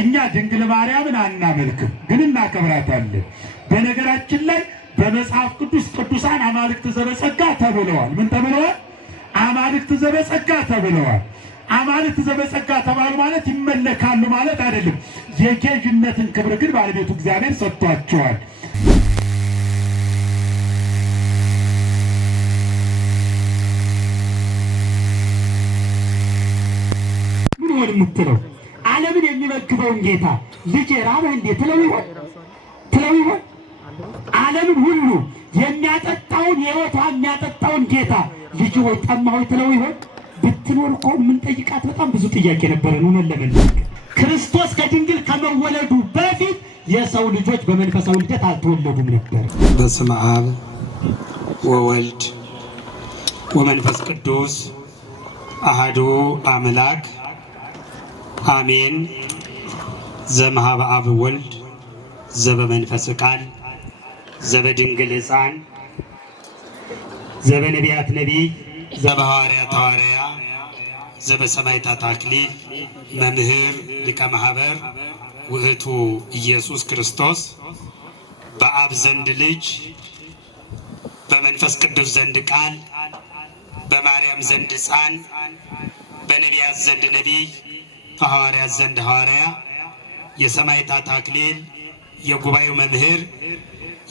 እኛ ድንግል ማርያምን አናመልክም፣ ግን እናከብራታለን። በነገራችን ላይ በመጽሐፍ ቅዱስ ቅዱሳን አማልክት ዘበጸጋ ተብለዋል። ምን ተብለዋል? አማልክት ዘበጸጋ ተብለዋል። አማልክት ዘበጸጋ ተባሉ ማለት ይመለካሉ ማለት አይደለም። የጌጅነትን ክብር ግን ባለቤቱ እግዚአብሔር ሰጥቷቸዋል። ምን ሆነ የምትለው ዓለምን የሚመግበውን ጌታ ልጅ ራበህ እንዴ ትለው ይሆን? ዓለምን ሁሉ የሚያጠጣውን የሕይወቷ የሚያጠጣውን ጌታ ልጅ ሆይ ጠማህ ሆይ ትለው ይሆን? ብትኖር እኮ ምን ጠይቃት በጣም ብዙ ጥያቄ ነበረ ነው መለመን። ክርስቶስ ከድንግል ከመወለዱ በፊት የሰው ልጆች በመንፈሳዊ ልደት አልተወለዱም ነበር። በስመ አብ ወወልድ ወመንፈስ ቅዱስ አሐዱ አምላክ አሜን። ዘመሃበ አብ ወልድ ዘበመንፈስ ቃል ዘበድንግል ሕፃን ዘበነቢያት ነቢይ ዘበሐዋርያት ሐዋርያ ዘበሰማዕታት አክሊል መምህር ሊቀ ማኅበር ውእቱ ኢየሱስ ክርስቶስ በአብ ዘንድ ልጅ በመንፈስ ቅዱስ ዘንድ ቃል በማርያም ዘንድ ሕፃን በነቢያት ዘንድ ነቢይ በሐዋርያት ዘንድ ሐዋርያ የሰማዕታት አክሊል የጉባኤው መምህር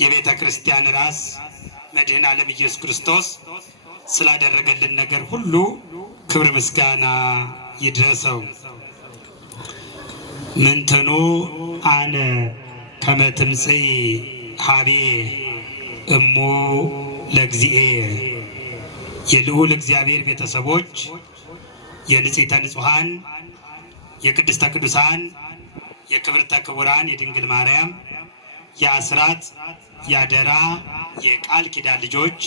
የቤተ ክርስቲያን ራስ መድኃኔ ዓለም ኢየሱስ ክርስቶስ ስላደረገልን ነገር ሁሉ ክብር ምስጋና ይድረሰው። ምንትኑ አነ ከመ ትምጽእ ሀቤ እሙ ለእግዚእየ። የልዑል እግዚአብሔር ቤተሰቦች የንጽሕተ ንጹሐን የቅድስተ ቅዱሳን የክብርተ ክቡራን የድንግል ማርያም የአስራት የአደራ የቃል ኪዳን ልጆች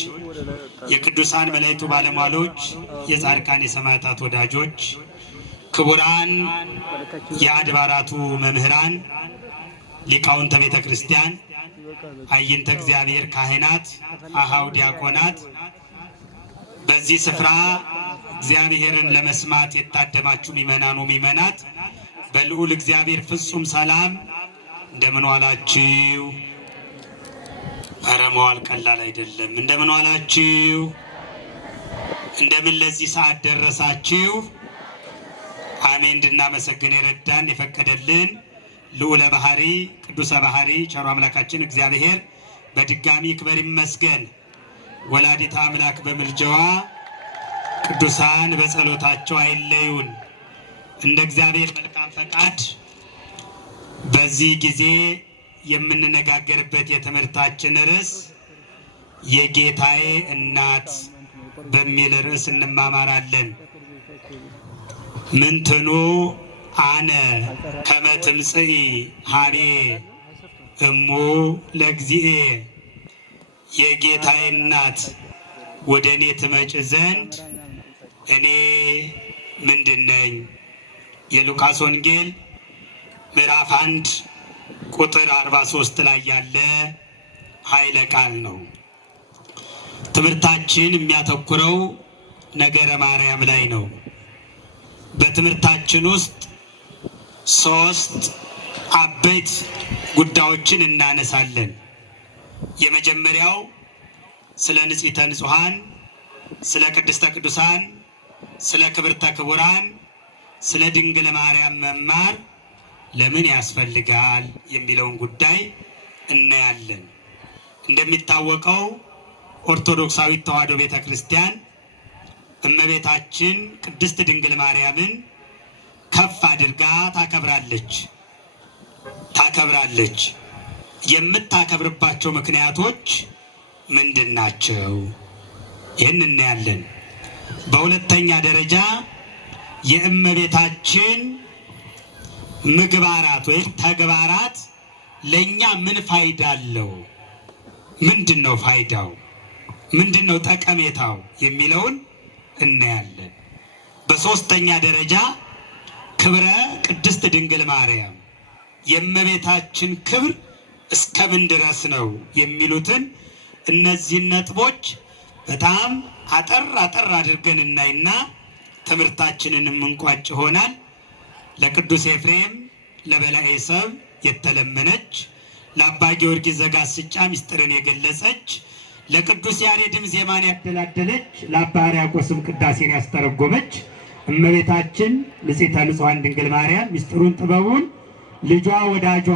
የቅዱሳን መላእክቱ ባለሟሎች የጻድቃን የሰማዕታት ወዳጆች ክቡራን የአድባራቱ መምህራን ሊቃውንተ ቤተ ክርስቲያን አይንተ እግዚአብሔር ካህናት አሃው ዲያቆናት በዚህ ስፍራ እግዚአብሔርን ለመስማት የታደማችሁ ሚመናኑ ሚመናት በልዑል እግዚአብሔር ፍጹም ሰላም እንደምን ዋላችሁ? ኧረ መዋል ቀላል አይደለም። እንደምን ዋላችሁ? እንደምን ለዚህ ሰዓት ደረሳችሁ? አሜን። እንድናመሰግን የረዳን የፈቀደልን ልዑለ ባህሪ ቅዱሰ ባህሪ ቸሩ አምላካችን እግዚአብሔር በድጋሚ ክብር ይመስገን። ወላዲተ አምላክ በምልጃዋ ቅዱሳን በጸሎታቸው አይለዩን። እንደ እግዚአብሔር መልካም ፈቃድ በዚህ ጊዜ የምንነጋገርበት የትምህርታችን ርዕስ የጌታዬ እናት በሚል ርዕስ እንማማራለን። ምንትኑ አነ ከመ ትምጽእ ሀቤ እሙ ለእግዚእየ። የጌታዬ እናት ወደ እኔ ትመጭ ዘንድ እኔ ምንድን ነኝ? የሉቃስ ወንጌል ምዕራፍ 1 ቁጥር 43 ላይ ያለ ኃይለ ቃል ነው። ትምህርታችን የሚያተኩረው ነገረ ማርያም ላይ ነው። በትምህርታችን ውስጥ 3 አበይት ጉዳዮችን እናነሳለን። የመጀመሪያው ስለ ንጽሕተ ንጹሐን፣ ስለ ቅድስተ ቅዱሳን፣ ስለ ክብርተ ክቡራን፣ ስለ ድንግል ማርያም መማር ለምን ያስፈልጋል የሚለውን ጉዳይ እናያለን። እንደሚታወቀው ኦርቶዶክሳዊት ተዋሕዶ ቤተ ክርስቲያን እመቤታችን ቅድስት ድንግል ማርያምን ከፍ አድርጋ ታከብራለች። የምታከብርባቸው ምክንያቶች ምንድን ናቸው? ይህን እናያለን። በሁለተኛ ደረጃ የእመቤታችን ምግባራት ወይም ተግባራት ለኛ ምን ፋይዳ አለው? ምንድነው ፋይዳው? ምንድነው ጠቀሜታው የሚለውን እናያለን። በሶስተኛ ደረጃ ክብረ ቅድስት ድንግል ማርያም የእመቤታችን ክብር እስከምን ድረስ ነው የሚሉትን እነዚህን ነጥቦች በጣም አጠር አድርገን እናይና ትምህርታችንን እንቋጭ ይሆናል። ለቅዱስ ኤፍሬም ለበላዔ ሰብ የተለመነች፣ ለአባ ጊዮርጊስ ዘጋስጫ ምስጢርን የገለጸች፣ ለቅዱስ ያሬድም ዜማን ያደላደለች፣ ለአባ ሕርያቆስም ቅዳሴን ያስተረጎመች እመቤታችን ንጽሕተ ንጹሐን ድንግል ማርያም ምስጢሩን ጥበቡን ልጇ ወዳጇ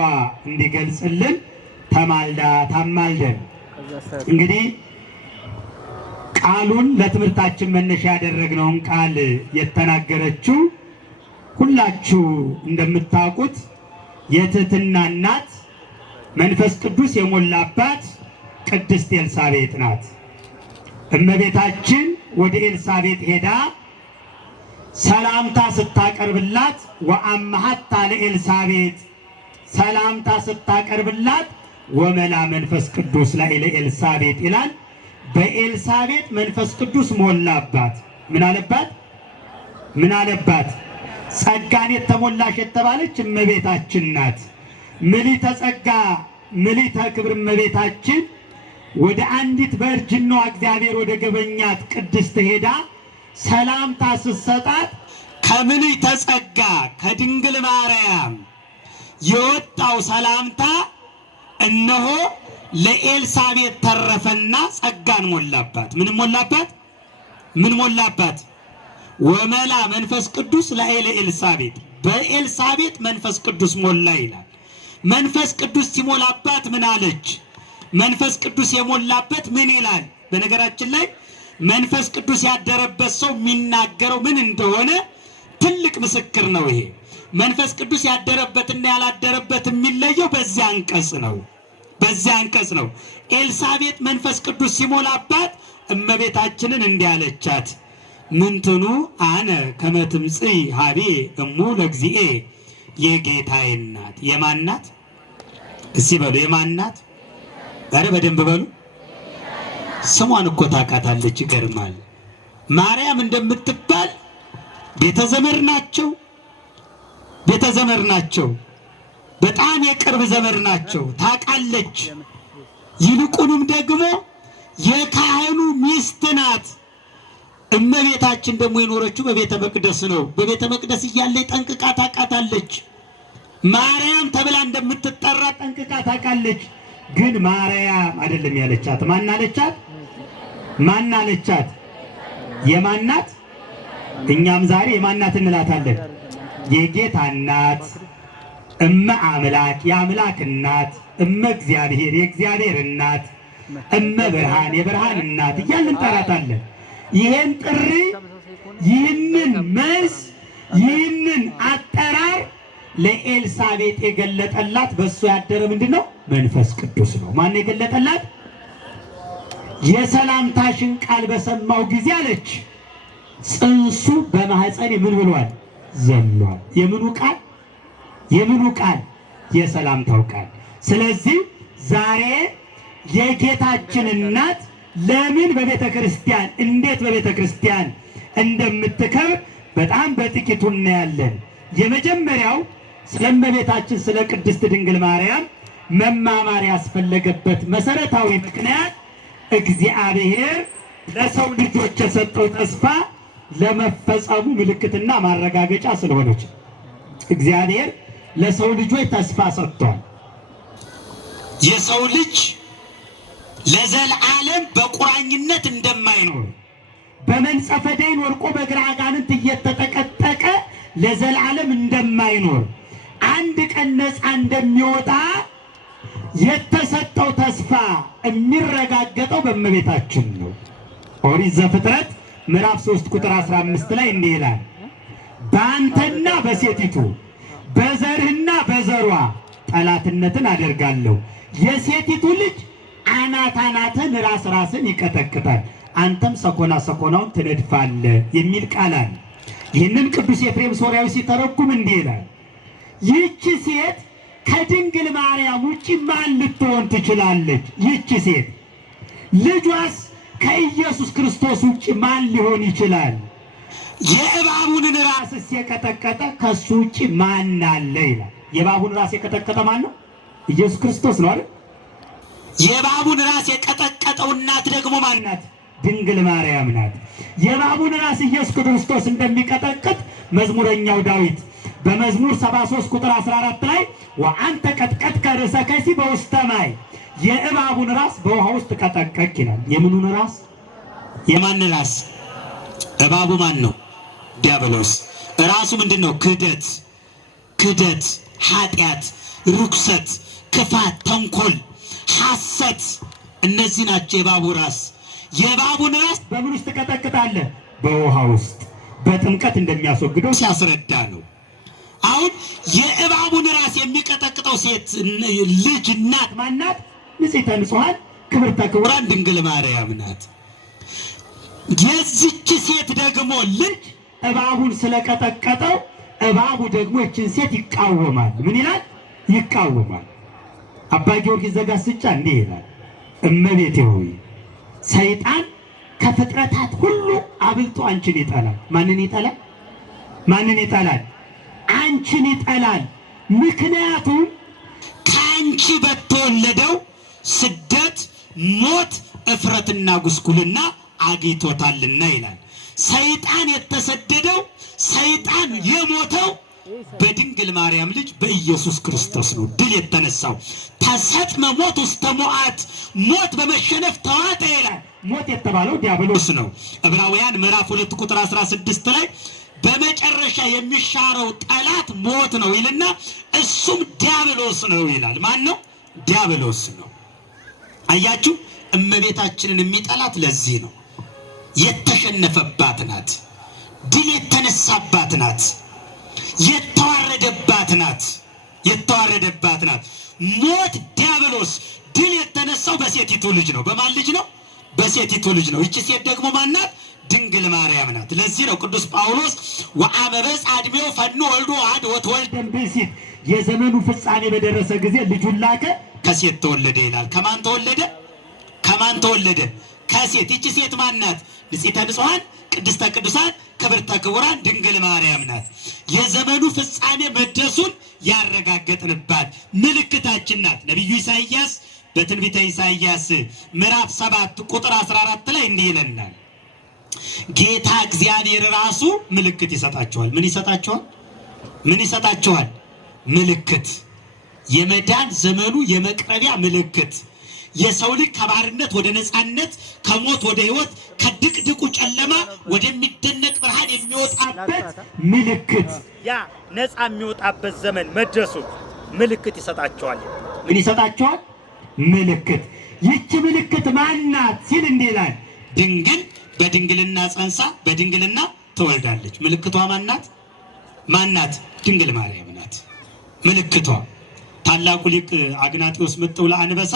እንዲገልጽልን ተማልዳ ታማልደን። እንግዲህ ቃሉን ለትምህርታችን መነሻ ያደረግነውን ቃል የተናገረችው ሁላችሁ እንደምታውቁት የትህትና እናት መንፈስ ቅዱስ የሞላባት ቅድስት ኤልሳቤጥ ናት። እመቤታችን ወደ ኤልሳቤጥ ሄዳ ሰላምታ ስታቀርብላት ወአምሐታ ለኤልሳቤጥ ሰላምታ ስታቀርብላት ወመላ መንፈስ ቅዱስ ላዕለ ኤልሳቤጥ ይላል። በኤልሳቤጥ መንፈስ ቅዱስ ሞላባት። ምን አለባት? ምን አለባት? ጸጋን የተሞላሽ የተባለች እመቤታችን ናት። ምልዕተ ጸጋ ምልዕተ ክብር እመቤታችን ወደ አንዲት በእርጅናዋ እግዚአብሔር ወደ ገበኛት ቅድስት ሄዳ ሰላምታ ስትሰጣት ከምልዕተ ጸጋ ከድንግል ማርያም የወጣው ሰላምታ እነሆ ለኤልሳቤጥ ተረፈና ጸጋን ሞላባት። ምን ሞላባት? ምን ሞላባት? ወመላ መንፈስ ቅዱስ ላዕለ ኤልሳቤጥ በኤልሳቤጥ መንፈስ ቅዱስ ሞላ ይላል። መንፈስ ቅዱስ ሲሞላባት ምን አለች? መንፈስ ቅዱስ የሞላበት ምን ይላል? በነገራችን ላይ መንፈስ ቅዱስ ያደረበት ሰው የሚናገረው ምን እንደሆነ ትልቅ ምስክር ነው። ይሄ መንፈስ ቅዱስ ያደረበትና ያላደረበት የሚለየው በዚያ አንቀጽ ነው። በዚያ አንቀጽ ነው። ኤልሳቤጥ መንፈስ ቅዱስ ሲሞላባት እመቤታችንን እንዲህ አለቻት፣ ምንትኑ አነ ከመ ትምጽእ ሀቤ እሙ ለእግዚእየ። የጌታዬ እናት የማን ናት? እስቲ በሉ የማን ናት? ኧረ በደንብ በሉ። ስሟን እኮ ታውቃታለች። ይገርማል። ማርያም እንደምትባል ቤተዘመድ ናቸው። ቤተዘመድ ናቸው። በጣም የቅርብ ዘመድ ናቸው። ታውቃለች። ይልቁንም ደግሞ የካህኑ ሚስት ናት። እመቤታችን ደግሞ የኖረችው በቤተ መቅደስ ነው። በቤተ መቅደስ እያለች ጠንቅቃ ታውቃታለች። ማርያም ተብላ እንደምትጠራ ጠንቅቃ ታውቃለች። ግን ማርያም አይደለም ያለቻት። ማን አለቻት? ማን አለቻት? የማናት? እኛም ዛሬ የማናት እንላታለን? የጌታ እናት፣ እመ አምላክ የአምላክ እናት፣ እመ እግዚአብሔር የእግዚአብሔር እናት፣ እመ ብርሃን የብርሃን እናት እያልን እንጠራታለን። ይህን ጥሪ፣ ይህንን መልስ፣ ይህንን አጠራር ለኤልሳቤጥ የገለጠላት በእሱ ያደረ ምንድን ነው? መንፈስ ቅዱስ ነው። ማን የገለጠላት? የሰላምታሽን ቃል በሰማው ጊዜ አለች፣ ጽንሱ በማህፀኔ ምን ብሏል? ዘሏል። የምኑ ቃል? የምኑ ቃል? የሰላምታው ቃል። ስለዚህ ዛሬ የጌታችን እናት ለምን በቤተ ክርስቲያን እንዴት በቤተ ክርስቲያን እንደምትከብር በጣም በጥቂቱ እናያለን። የመጀመሪያው ስለ እመቤታችን ስለ ቅድስት ድንግል ማርያም መማማር ያስፈለገበት መሰረታዊ ምክንያት እግዚአብሔር ለሰው ልጆች የሰጠው ተስፋ ለመፈጸሙ ምልክትና ማረጋገጫ ስለሆነች እግዚአብሔር ለሰው ልጆች ተስፋ ሰጥቷል። የሰው ልጅ ለዘላለም በቁራኝነት እንደማይኖር በመንጸፈ ደይን ወድቆ በግራ አጋንንት እየተጠቀጠቀ ለዘላለም እንደማይኖር አንድ ቀን ነፃ እንደሚወጣ የተሰጠው ተስፋ የሚረጋገጠው በእመቤታችን ነው። ኦሪት ዘፍጥረት ምዕራፍ 3 ቁጥር 15 ላይ እንዲህ ይላል፣ በአንተና በሴቲቱ በዘርህና በዘሯ ጠላትነትን አደርጋለሁ፣ የሴቲቱ ልጅ አናት አናትን ራስ ራስን ይቀጠቅጣል፣ አንተም ሰኮና ሰኮናውን ትነድፋለህ የሚል ቃል አለ። ይህንን ቅዱስ ኤፍሬም ሶርያዊ ሲተረጉም እንዲህ ይላል፣ ይህች ሴት ከድንግል ማርያም ውጭ ማን ልትሆን ትችላለች? ይህች ሴት ልጇስ ከኢየሱስ ክርስቶስ ውጭ ማን ሊሆን ይችላል? የእባቡን ራስስ የቀጠቀጠ ከሱ ውጭ ማን አለ ይላል። የእባቡን ራስ የቀጠቀጠ ማን ነው? ኢየሱስ ክርስቶስ ነው አይደል? የእባቡን ራስ የቀጠቀጠው እናት ደግሞ ማን ናት? ድንግል ማርያም ናት። የእባቡን ራስ ኢየሱስ ክርስቶስ እንደሚቀጠቅጥ መዝሙረኛው ዳዊት በመዝሙር 73 ቁጥር 14 ላይ ወአንተ ቀጥቀጥከ ርእሰ ከይሲ በውስተ ማይ፣ የእባቡን ራስ በውሃ ውስጥ ቀጠቀቅ ይላል። የምኑን ራስ? የማን ራስ? እባቡ ማን ነው? ዲያብሎስ። ራሱ ምንድን ነው? ክደት፣ ኃጢአት፣ ርኩሰት፣ ክፋት፣ ተንኮል፣ ሐሰት፣ እነዚህ ናቸው የእባቡ ራስ። የእባቡን ራስ በምን ውስጥ ትቀጠቅጣለህ? በውሃ ውስጥ። በጥምቀት እንደሚያስወግደው ሲያስረዳ ነው። አሁን የእባቡን ራስ የሚቀጠቅጠው ሴት ልጅ እናት ማናት? ንጽሕተ ንጹሐን ክብርተ ክቡራን ድንግል ማርያም ናት። የዚች ሴት ደግሞ ልጅ እባቡን ስለቀጠቀጠው እባቡ ደግሞ ይችን ሴት ይቃወማል። ምን ይላል? ይቃወማል። አባ ጊዮርጊስ ዘጋስጫ እንዲህ ይላል፣ እመቤቴ ሆይ ሰይጣን ከፍጥረታት ሁሉ አብልጦ አንቺን ይጠላል። ማንን ይጠላል? ማንን ይጠላል? አንቺን ይጠላል። ምክንያቱም ከአንቺ በተወለደው ስደት፣ ሞት፣ እፍረትና ጉስቁልና አግኝቶታልና ይላል። ሰይጣን የተሰደደው፣ ሰይጣን የሞተው በድንግል ማርያም ልጅ በኢየሱስ ክርስቶስ ነው። ድል የተነሳው ተሰጥመ ሞት ውስተ ሞዓት፣ ሞት በመሸነፍ ተዋጠ ይላል። ሞት የተባለው ዲያብሎስ ነው። ዕብራውያን ምዕራፍ 2 ቁጥር 16 ላይ በመጨረሻ የሚሻረው ጠላት ሞት ነው ይልና እሱም ዲያብሎስ ነው ይላል። ማን ነው? ዲያብሎስ ነው። አያችሁ፣ እመቤታችንን የሚጠላት ለዚህ ነው። የተሸነፈባት ናት፣ ድል የተነሳባት ናት፣ የተዋረደባት ናት፣ የተዋረደባት ናት። ሞት ዲያብሎስ ድል የተነሳው በሴቲቱ ልጅ ነው። በማን ልጅ ነው? በሴቲቱ ልጅ ነው። ይቺ ሴት ደግሞ ማናት? ድንግል ማርያም ናት። ለዚህ ነው ቅዱስ ጳውሎስ ወአመበጽ ዕድሜው ፈኖ ወልዶ አድ ወተወልደ እምብእሲት፣ የዘመኑ ፍጻሜ በደረሰ ጊዜ ልጁን ላከ ከሴት ተወለደ ይላል። ከማን ተወለደ? ከማን ተወለደ? ከሴት። ይቺ ሴት ማናት? ንጽሕተ ንጹሐን ቅድስተ ቅዱሳን ክብርተ ክቡራን ድንግል ማርያም ናት። የዘመኑ ፍጻሜ መድረሱን ያረጋገጥንባት ምልክታችን ናት። ነቢዩ ኢሳይያስ በትንቢተ ኢሳይያስ ምዕራፍ 7 ቁጥር 14 ላይ እንዲህ ይለናል፣ ጌታ እግዚአብሔር ራሱ ምልክት ይሰጣቸዋል። ምን ይሰጣቸዋል? ምን ይሰጣቸዋል? ምልክት። የመዳን ዘመኑ የመቅረቢያ ምልክት። የሰው ልጅ ከባርነት ወደ ነፃነት፣ ከሞት ወደ ሕይወት፣ ከድቅድቁ ጨለማ ወደሚደነቅ ብርሃን የሚወጣበት ምልክት፣ ያ ነፃ የሚወጣበት ዘመን መድረሱን ምልክት ይሰጣቸዋል። ምን ይሰጣቸዋል? ምልክት። ይህች ምልክት ማናት ሲል እንዲህ ይላል፣ ድንግል በድንግልና ጸንሳ በድንግልና ትወልዳለች። ምልክቷ ማናት? ማናት? ድንግል ማርያም ናት ምልክቷ። ታላቁ ሊቅ አግናጢዎስ ምጥው ለአንበሳ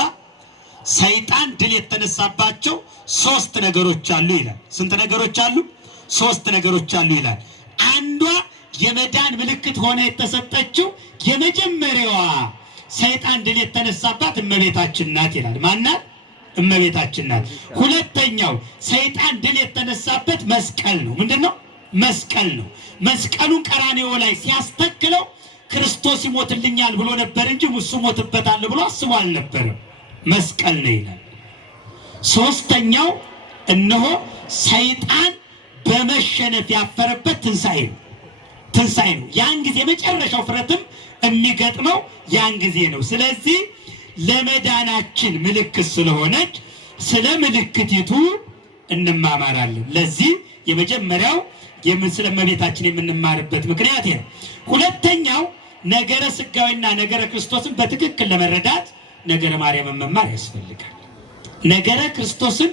ሰይጣን ድል የተነሳባቸው 3 ነገሮች አሉ ይላል። ስንት ነገሮች አሉ? 3 ነገሮች አሉ ይላል። አንዷ የመዳን ምልክት ሆነ የተሰጠችው የመጀመሪያዋ ሰይጣን ድል የተነሳባት እመቤታችን ናት ይላል። ማናት? እመቤታችን ናት። ሁለተኛው ሰይጣን ድል የተነሳበት መስቀል ነው። ምንድነው? መስቀል ነው። መስቀሉን ቀራንዮ ላይ ሲያስተክለው ክርስቶስ ይሞትልኛል ብሎ ነበር እንጂ እሱ ሞትበታል ብሎ አስቦ አልነበረም። መስቀል ነው ይላል። ሶስተኛው እነሆ ሰይጣን በመሸነፍ ያፈረበት ትንሣኤ ነው። ትንሣኤ ነው። ያን ጊዜ መጨረሻው ፍረትም የሚገጥመው ያን ጊዜ ነው። ስለዚህ ለመዳናችን ምልክት ስለሆነች ስለ ምልክቲቱ እንማማራለን። ለዚህ የመጀመሪያው ስለ እመቤታችን የምንማርበት ምክንያት ነው። ሁለተኛው ነገረ ሥጋዌና ነገረ ክርስቶስን በትክክል ለመረዳት ነገረ ማርያምን መማር ያስፈልጋል። ነገረ ክርስቶስን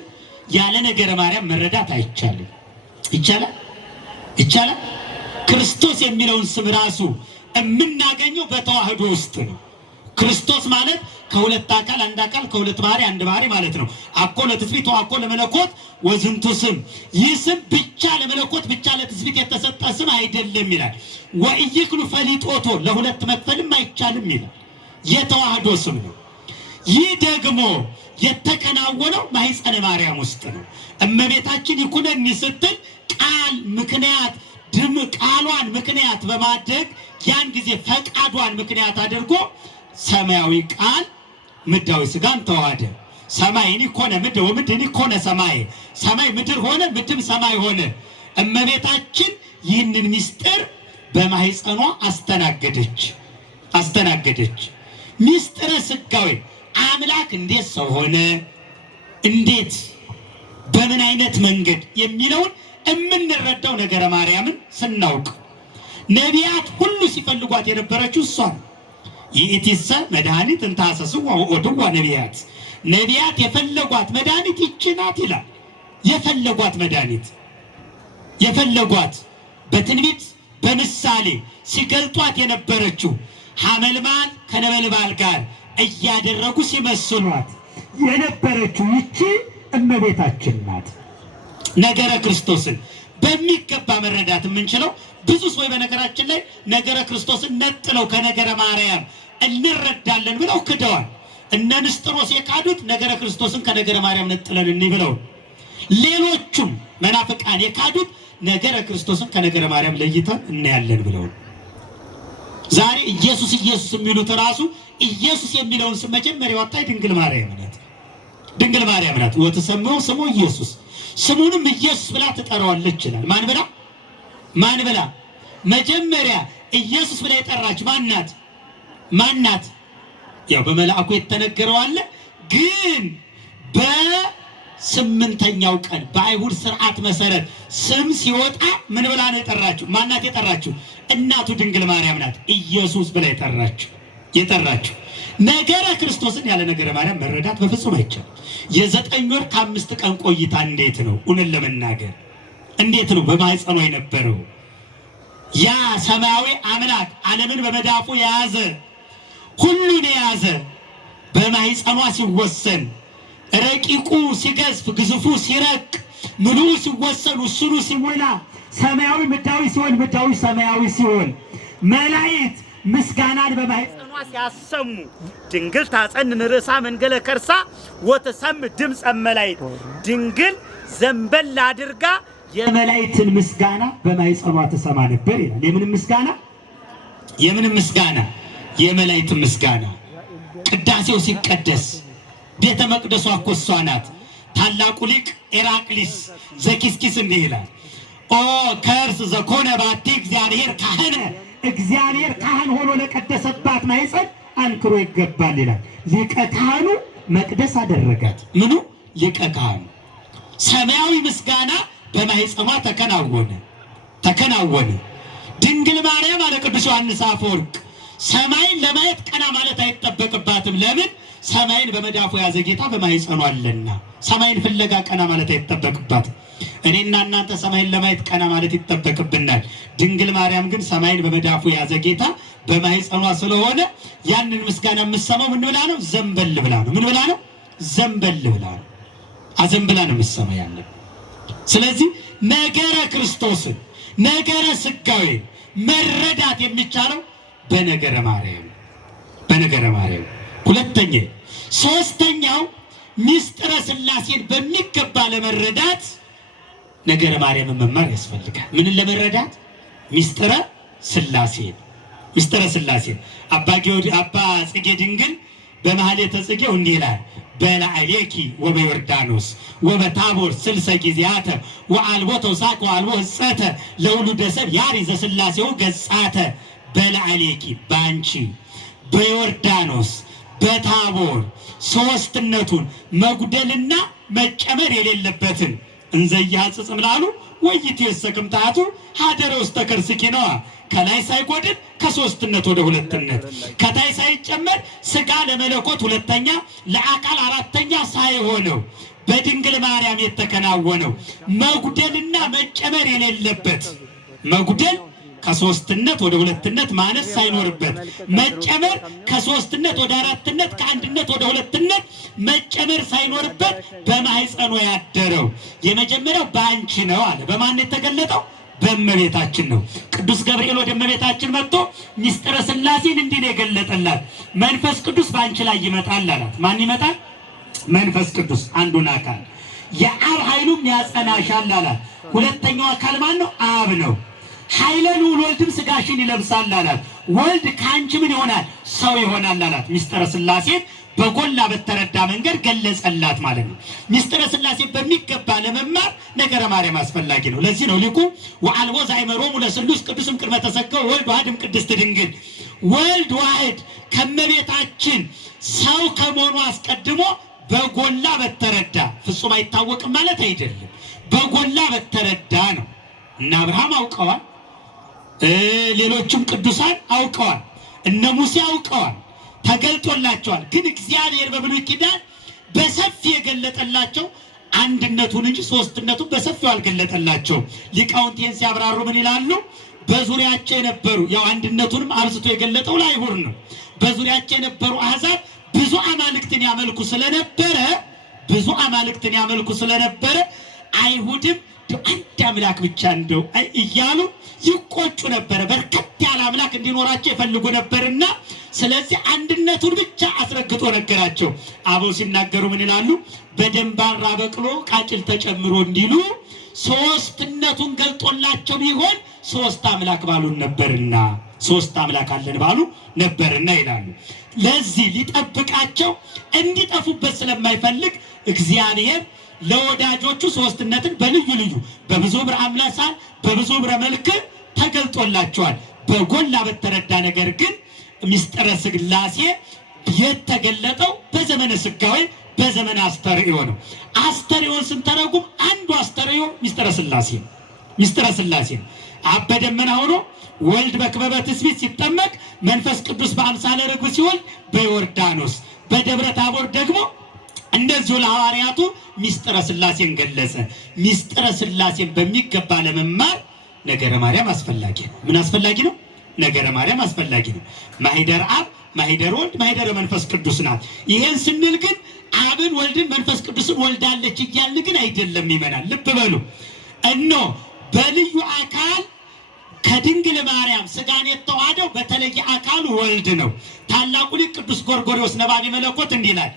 ያለ ነገረ ማርያም መረዳት አይቻልም። ይቻላል? ይቻላል? ክርስቶስ የሚለውን ስም ራሱ የምናገኘው በተዋህዶ ውስጥ ነው። ክርስቶስ ማለት ከሁለት አካል አንድ አካል፣ ከሁለት ባህሪ አንድ ባህሪ ማለት ነው። አኮ ለትስብእት ወአኮ ለመለኮት ወዝንቱ ስም። ይህ ስም ብቻ ለመለኮት ብቻ ለትስብእት የተሰጠ ስም አይደለም ይላል። ወኢይክሉ ፈሊጦቶ፣ ለሁለት መክፈልም አይቻልም ይላል። የተዋህዶ ስም ነው። ይህ ደግሞ የተከናወነው ማኅፀነ ማርያም ውስጥ ነው። እመቤታችን ይኩነኒ ስትል ቃል ምክንያት ቃሏን ምክንያት በማድረግ ያን ጊዜ ፈቃዷን ምክንያት አድርጎ ሰማያዊ ቃል ምድራዊ ሥጋን ተዋሃደ። ሰማይኒ ኮነ ምድር ወምድርኒ ኮነ ሰማይ፣ ሰማይ ምድር ሆነ፣ ምድር ሰማይ ሆነ። እመቤታችን ይህንን ምስጢር በማህፀኗ አስተናገደች። ምስጢረ ሥጋዌ አምላክ እንዴት ሰው ሆነ፣ እንዴት በምን አይነት መንገድ የሚለውን የምንረዳው ነገረ ማርያምን ስናውቅ፣ ነቢያት ሁሉ ሲፈልጓት የነበረችው እሷ ነው። ይእቲሰ መድኃኒት እንተ ሐሰስዋ ወኦድዋ ነቢያት፣ ነቢያት የፈለጓት መድኃኒት ይህች ናት ይላል። የፈለጓት መድኃኒት የፈለጓት በትንቢት በምሳሌ ሲገልጧት የነበረችው ሐመልማል ከነበልባል ጋር እያደረጉ ሲመስሏት የነበረችው ይቺ እመቤታችን ናት። ነገረ ክርስቶስን በሚገባ መረዳት የምንችለው ብዙ ሰው በነገራችን ላይ ነገረ ክርስቶስን ነጥለው ከነገረ ማርያም እንረዳለን ብለው ክደዋል። እነ ንስጥሮስ የካዱት ነገረ ክርስቶስን ከነገረ ማርያም ነጥለን እንይ ብለው፣ ሌሎቹም መናፍቃን የካዱት ነገረ ክርስቶስን ከነገረ ማርያም ለይተን እናያለን ብለው። ዛሬ ኢየሱስ የሚሉት ራሱ ኢየሱስ የሚለውን ስም መጀመሪያ ያወጣ ድንግል ማርያም ናት። ወትሰምዑ ስሙ ኢየሱስ፣ ስሙንም ኢየሱስ ብላ ትጠራዋለች ይላል። ማን ብላ መጀመሪያ ኢየሱስ ብላ የጠራች ማናት? ያው በመልአኩ የተነገረው አለ። ግን በስምንተኛው ቀን በአይሁድ ስርዓት መሰረት ስም ሲወጣ ምን ብላ ነው የጠራችው? ማናት የጠራችው? እናቱ ድንግል ማርያም ናት ኢየሱስ ብላ የጠራችው። ነገረ ክርስቶስን ያለ ነገረ ማርያም መረዳት በፍጹም አይቻልም። የ9 ወር ከ5 ቀን ቆይታ እንዴት ነው? እውነት ለመናገር እንዴት ነው በማህፀኗ የነበረው ያ ሰማያዊ አምላክ ዓለምን በመዳፉ የያዘ ሁሉን የያዘ በማህፀኗ ሲወሰን፣ ረቂቁ ሲገዝፍ፣ ግዙፉ ሲረቅ፣ ምሉ ሲወሰን፣ ውስኑ ሲሞላ፣ ሰማያዊ ምድራዊ ሲሆን፣ ምድራዊ ሰማያዊ ሲሆን፣ መላእክት ምስጋናን በማህፀኗ ሲያሰሙ፣ ድንግል ታጸንን ርእሳ መንገለ ከርሳ ወትሰምዕ ድምፀ መላእክት፣ ድንግል ዘንበል አድርጋ የመላእክትን ምስጋና በማህፀኗ ትሰማ ነበር ይላል። የምን ምስጋና? የመላእክት ምስጋና። ቅዳሴው ሲቀደስ ቤተ መቅደሷ እኮ እሷ ናት። ታላቁ ሊቅ ኤራቅሊስ ዘኪስኪስ እንዲህ ይላል፣ ኦ ከርስ ዘኮነ ባቲ እግዚአብሔር ካህነ፣ እግዚአብሔር ካህን ሆኖ ለቀደሰባት ማህፀን አንክሮ ይገባል ይላል። ሊቀ ካህኑ መቅደስ አደረጋት። ምኑ? ሊቀ ካህኑ። ሰማያዊ ምስጋና በማህፀኗ ተከናወነ። ድንግል ማርያም አለ ቅዱስ ዮሐንስ አፈወርቅ ሰማይን ለማየት ቀና ማለት አይጠበቅባትም። ለምን? ሰማይን በመዳፉ የያዘ ጌታ በማህፀኗ አለና። ሰማይን ፍለጋ ቀና ማለት አይጠበቅባትም። እኔና እናንተ ሰማይን ለማየት ቀና ማለት ይጠበቅብናል። ድንግል ማርያም ግን ሰማይን በመዳፉ የያዘ ጌታ በማህፀኗ ስለሆነ ያንን ምስጋና የምትሰማው ምን ብላ ነው? ዘንበል ብላ ነው። ምን ብላ ነው? ዘንበል ብላ ነው። አዘንብላ ነው የምትሰማው ያንን። ስለዚህ ነገረ ክርስቶስን ነገረ ሥጋዌ መረዳት የሚቻለው በነገረ ማርያም። ሶስተኛው ምስጢረ ሥላሴን በሚገባ ለመረዳት ነገረ ማርያምን መማር ያስፈልጋል። ምንን ለመረዳት? ምስጢረ ሥላሴን። አባ ጽጌ ድንግል በማህሌተ ጽጌው እንዲህ ይላል፣ በላዕሌኪ ወበዮርዳኖስ ወበታቦር 60 ጊዜያተ ወአልቦ ተውሳከ ወአልቦ ሕጸተ ለውሉደ ሰብእ ያሪዘ ሥላሴው ገጻተ። በላዕሌኪ በአንቺ፣ በዮርዳኖስ በታቦር ሦስትነቱን መጉደልና መጨመር የሌለበትን እንዘያጽጽም ላሉ ወይትየሰክም ታቱ ሀደረ ውስተ ከርስኪ ነዋ። ከላይ ሳይጎድል ከሦስትነት ወደ ሁለትነት፣ ከታይ ሳይጨመር ሥጋ ለመለኮት ሁለተኛ ለአካል አራተኛ ሳይሆነው በድንግል ማርያም የተከናወነው መጉደልና መጨመር የሌለበት፣ መጉደል ከሦስትነት ወደ ሁለትነት ማነስ ሳይኖርበት፣ መጨመር ከሦስትነት ወደ አራትነት ከአንድነት ወደ ሁለትነት መጨመር ሳይኖርበት በማህፀኗ ያደረው የመጀመሪያው በአንቺ ነው አለ። በማን የተገለጠው? በእመቤታችን ነው። ቅዱስ ገብርኤል ወደ እመቤታችን መጥቶ ምስጢረ ሥላሴን እንዲህ ነው የገለጠላት። መንፈስ ቅዱስ በአንቺ ላይ ይመጣል አላት። ማን ይመጣል? መንፈስ ቅዱስ አንዱን አካል። የአብ ኃይሉም ያጸናሻል አላት። ሁለተኛው አካል ማን ነው? አብ ነው። ኃይለ ልዑል ወልድም ሥጋሽን ይለብሳል አላት። ወልድ ከአንቺ ምን ይሆናል? ሰው ይሆናል አላት። ምስጢረ ሥላሴን በጎላ በተረዳ መንገድ ገለጸላት ማለት ነው። ሚስጥረ ሥላሴ በሚገባ ለመማር ነገረ ማርያም አስፈላጊ ነው። ለዚህ ነው ሊቁ ወአልቦ ዘአይመሮሙ ለስሉስ ቅዱስም ቅድመ ተሰገው ወልድ ዋሕድም ቅድስት ድንግል። ወልድ ዋሕድ ከመቤታችን ሰው ከመሆኑ አስቀድሞ በጎላ በተረዳ ፍጹም አይታወቅም ማለት አይደለም። በጎላ በተረዳ ነው። እነ አብርሃም አውቀዋል፣ ሌሎችም ቅዱሳን አውቀዋል፣ እነ ሙሴ አውቀዋል፣ ተገልጦላቸዋል። ግን እግዚአብሔር በብሉይ ኪዳን በሰፊ የገለጠላቸው አንድነቱን እንጂ ሶስትነቱን በሰፊው አልገለጠላቸው። ሊቃውንት ይህን ሲያብራሩ ምን ይላሉ? በዙሪያቸው የነበሩ ያው አንድነቱንም አብዝቶ የገለጠው ለአይሁድ ነው። በዙሪያቸው የነበሩ አሕዛብ ብዙ አማልክትን ያመልኩ ስለነበረ አይሁድም አንድ አምላክ ብቻ እንደው እያሉ ይቆጩ ነበረ። በርከት ያለ አምላክ እንዲኖራቸው ይፈልጉ ነበርና ስለዚህ አንድነቱን ብቻ አስረግጦ ነገራቸው። አበው ሲናገሩ ምን ይላሉ? በደንባራ በቅሎ ቃጭል ተጨምሮ እንዲሉ ሶስትነቱን ገልጦላቸው ቢሆን ሶስት አምላክ ባሉን ነበርና ሶስት አምላክ አለን ባሉ ነበርና ይላሉ። ለዚህ ሊጠብቃቸው እንዲጠፉበት ስለማይፈልግ እግዚአብሔር ለወዳጆቹ ሶስትነትን በልዩ ልዩ በብዙ ብር አምላሳል በብዙ ብር መልክ ተገልጦላቸዋል። በጎላ በተረዳ ነገር ግን ሚስጥረ ሥላሴ የተገለጠው በዘመነ ሥጋዌ በዘመነ አስተርእዮ ነው። አስተርእዮን ስንተረጉም አንዱ አስተርእዮ ሚስጥረ ሥላሴ አብ በደመና ሆኖ ወልድ በክበበ ትስብእት ሲጠመቅ መንፈስ ቅዱስ በአምሳለ ርግብ ሲወልድ በዮርዳኖስ በደብረ ታቦር ደግሞ እንደዚሁ ለሐዋርያቱ ሚስጥረ ሥላሴን ገለጸ። ሚስጥረ ሥላሴን በሚገባ ለመማር ነገረ ማርያም አስፈላጊ ነው። ምን አስፈላጊ ነው? ነገረ ማርያም አስፈላጊ ነው። ማኅደረ አብ፣ ማኅደረ ወልድ፣ ማኅደረ መንፈስ ቅዱስ ናት። ይሄን ስንል ግን አብን ወልድን መንፈስ ቅዱስን ወልዳለች እያልን ግን አይደለም። ይመናል። ልብ በሉ። እነሆ በልዩ አካል ከድንግል ማርያም ሥጋን የተዋሃደው በተለየ አካሉ ወልድ ነው። ታላቁ ሊቅ ቅዱስ ጎርጎርዮስ ነባቤ መለኮት እንዲህ ይላል፣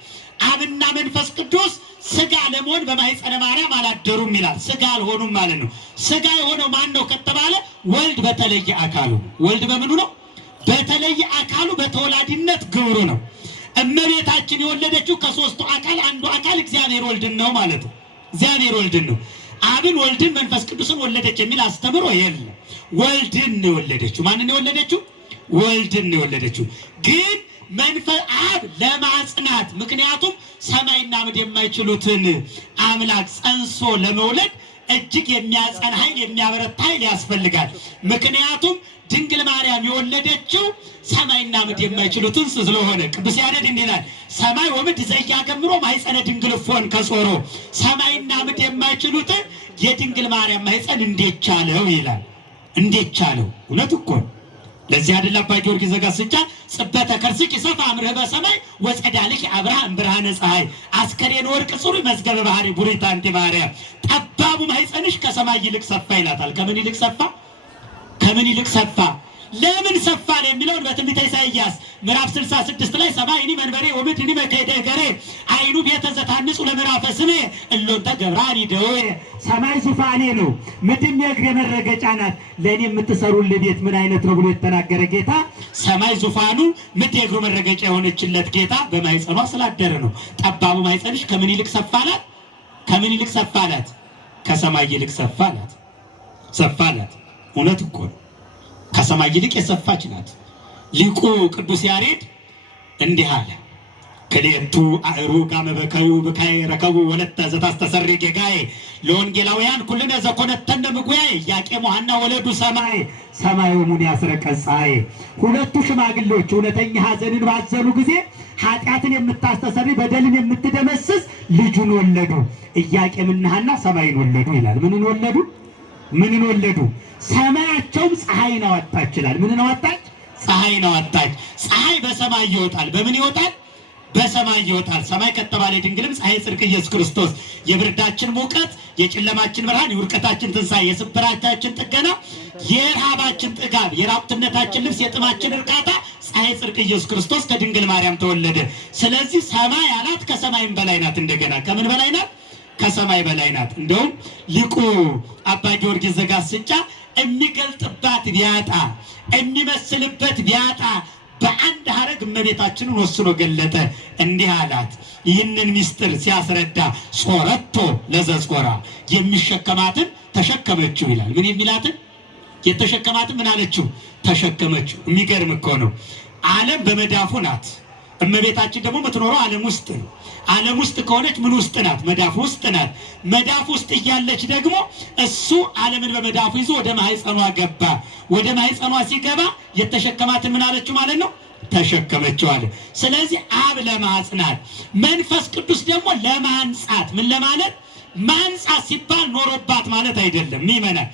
አብና መንፈስ ቅዱስ ሥጋ ለመሆን በማኅፀነ ማርያም አላደሩም ይላል። ሥጋ አልሆኑም ማለት ነው። ሥጋ የሆነው ማን ነው ከተባለ ወልድ በተለየ አካሉ። ወልድ በምኑ ነው? በተለየ አካሉ በተወላዲነት ግብሩ ነው። እመቤታችን የወለደችው ከሦስቱ አካል አንዱ አካል እግዚአብሔር ወልድን ነው ማለት ነው። እግዚአብሔር ወልድን ነው። አብን ወልድን መንፈስ ቅዱስን ወለደች የሚል አስተምሮ የለም። ወልድን ነው የወለደችው። ማንን ነው የወለደችው? ወልድን ነው የወለደችው። ግን አብ ለማጽናት ምክንያቱም ሰማይና ምድር የማይችሉትን አምላክ ጸንሶ ለመውለድ እጅግ የሚያጸን ኃይል የሚያበረታ ኃይል ያስፈልጋል። ምክንያቱም ድንግል ማርያም የወለደችው ሰማይና ምድር የማይችሉትን ስለሆነ ቅዱስ ያሬድ እንዲህ ይላል፣ ሰማይ ወምድር ዘኢያገምሮ ማኅፀነ ድንግል እፎን ከጾሮ። ሰማይና ምድር የማይችሉትን የድንግል ማርያም ማኅፀን እንዴት ቻለው ይላል። እንዴት ቻለው? እውነት እኮ ለዚህ አይደል አባ ጊዮርጊስ ዘጋስጫ ጽበተ ከርስኪ ሰፋ አምርህ በሰማይ ወጸዳልኪ አብርሃም ብርሃነ ፀሐይ አስከሬን ወርቅ ጽሩ መዝገበ ባህሪ ቡሪት አንቲ ማርያም። ጠባቡ ማኅፀንሽ ከሰማይ ይልቅ ሰፋ ይላታል። ከምን ይልቅ ሰፋ? ከምን ይልቅ ሰፋ? ለምን ሰፋ ነው የሚለውን በትንቢተ ኢሳይያስ ምዕራፍ 66 ላይ ሰማይኒ መንበሬ ወምድርኒ መከይደ ገሬ አይኑ ቤተ ዘታንጹ ለምዕራፈ ስሜ እሎንተ ገብራኒ ደዌ። ሰማይ ዙፋኔ ነው፣ ምድር የእግሬ መረገጫ ናት። ለእኔ የምትሰሩልኝ ቤት ምን አይነት ነው ብሎ የተናገረ ጌታ ሰማይ ዙፋኑ ምድር የእግሩ መረገጫ የሆነችለት ጌታ በማኅፀኗ ስላደረ ነው። ጠባቡ ማኅፀንሽ ከምን ይልቅ ሰፋ አላት? ከምን ይልቅ ሰፋ አላት? ከሰማይ ይልቅ ሰፋ አላት። ሰፋ አላት። እውነት እኮ ነው። ከሰማይ ይልቅ የሰፋች ናት። ሊቁ ቅዱስ ያሬድ እንዲህ አለ፣ ክልኤቱ አእሩግ አመበከዩ ብካይ ረከቡ ወለተ ዘታስተሰሪ ጌጋዬ ለወንጌላውያን ኩልነ ዘኮነተነ ምጉያዬ ኢያቄም ወሐና ወለዱ ሰማይ ሰማዩ ሙን ያስረቀ ፀሐይ። ሁለቱ ሽማግሌዎች እውነተኛ ሐዘንን ባዘኑ ጊዜ ኃጢአትን የምታስተሰሪ በደልን የምትደመስስ ልጁን ወለዱ። ኢያቄምና ሐና ሰማይን ወለዱ ይላል። ምንን ወለዱ? ምንን ወለዱ? ሰማያቸውም ፀሐይን አወጣች ይላል። ምንን አወጣች? ፀሐይን አወጣች። ፀሐይ በሰማይ ይወጣል። በምን ይወጣል? በሰማይ ይወጣል። ሰማይ ከተባለ ድንግልም ፀሐይ ጽድቅ ኢየሱስ ክርስቶስ የብርዳችን ሙቀት፣ የጨለማችን ብርሃን፣ የውድቀታችን ትንሣኤ፣ የስብራታችን ጥገና፣ የረሃባችን ጥጋብ፣ የራቁትነታችን ልብስ፣ የጥማችን እርካታ ፀሐይ ጽድቅ ኢየሱስ ክርስቶስ ከድንግል ማርያም ተወለደ። ስለዚህ ሰማይ አላት ከሰማይም በላይ ናት። እንደገና ከምን በላይ ናት? ከሰማይ በላይ ናት። እንደውም ሊቁ አባ ጊዮርጊስ ዘጋስጫ የሚገልጥባት ቢያጣ የሚመስልበት ቢያጣ በአንድ ሐረግ እመቤታችንን ወስኖ ገለጠ። እንዲህ አላት። ይህንን ምስጢር ሲያስረዳ ጾረቶ ለዘጾራ የሚሸከማትን ተሸከመችው ይላል። ምን የሚላትን? የተሸከማትን ምን አለችው? ተሸከመችው። የሚገርም እኮ ነው። ዓለም በመዳፉ ናት። እመቤታችን ደግሞ የምትኖረው ዓለም ውስጥ ነው። ዓለም ውስጥ ከሆነች ምን ውስጥ ናት? መዳፍ ውስጥ ናት። መዳፍ ውስጥ እያለች ደግሞ እሱ ዓለምን በመዳፉ ይዞ ወደ ማህፀኗ ገባ። ወደ ማህፀኗ ሲገባ የተሸከማትን ምን አለችው ማለት ነው? ተሸከመችው አለ። ስለዚህ አብ ለማጽናት፣ መንፈስ ቅዱስ ደግሞ ለማንጻት። ምን ለማለት? ማንጻት ሲባል ኖሮባት ማለት አይደለም። ይመናል።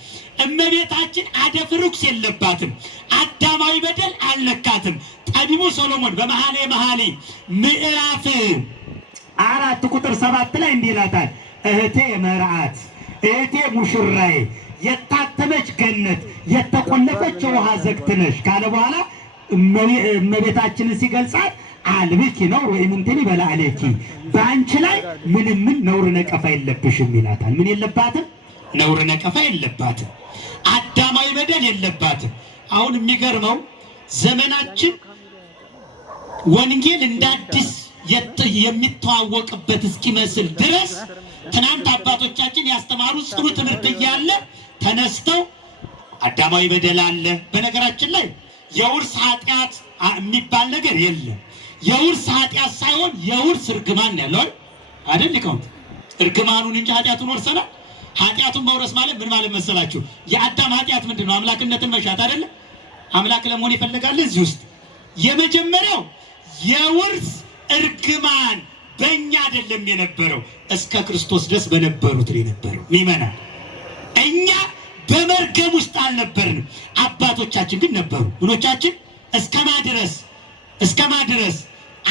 እመቤታችን አደፍ ርኩስ የለባትም። አዳማዊ በደል አልነካትም። ጠቢቡ ሰሎሞን በመኃልየ መኃልይ ምዕራፍ 4 ቁጥር 7 ላይ እንዲህ ይላታል። እህቴ መርዓት፣ እህቴ ሙሽራዬ፣ የታተመች ገነት፣ የተቆለፈች ውሃ ዘግት ነሽ ካለ በኋላ እመቤታችንን ሲገልጻት አልብኪ ነው ወይም እንትን ይበላልኪ፣ በአንቺ ላይ ምንም ነውር ነቀፋ የለብሽም ይላታል። ምን የለባትም? ነውር ነቀፋ የለባትም። አዳማዊ በደል የለባትም። አሁን የሚገርመው ዘመናችን ወንጌል እንደ አዲስ የሚተዋወቅበት እስኪመስል ድረስ ትናንት አባቶቻችን ያስተማሩ ጽኑ ትምህርት እያለ ተነስተው አዳማዊ በደል አለ። በነገራችን ላይ የውርስ ኃጢአት የሚባል ነገር የለም። የውርስ ኃጢአት ሳይሆን የውርስ እርግማን ያለው አይደል? ሊቃውንት እርግማኑን እንጂ ኃጢአቱን ወርሰናል። ኃጢአቱን መውረስ ማለት ምን ማለት መሰላችሁ? የአዳም ኃጢአት ምንድን ነው? አምላክነትን መሻት አይደለ? አምላክ ለመሆን ይፈልጋል። እዚህ ውስጥ የመጀመሪያው የውርስ እርግማን በእኛ አይደለም የነበረው፣ እስከ ክርስቶስ ድረስ በነበሩት ነው የነበረው። ሚመናል እኛ በመርገም ውስጥ አልነበርንም። አባቶቻችን ግን ነበሩ። ምኖቻችን እስከ ማድረስ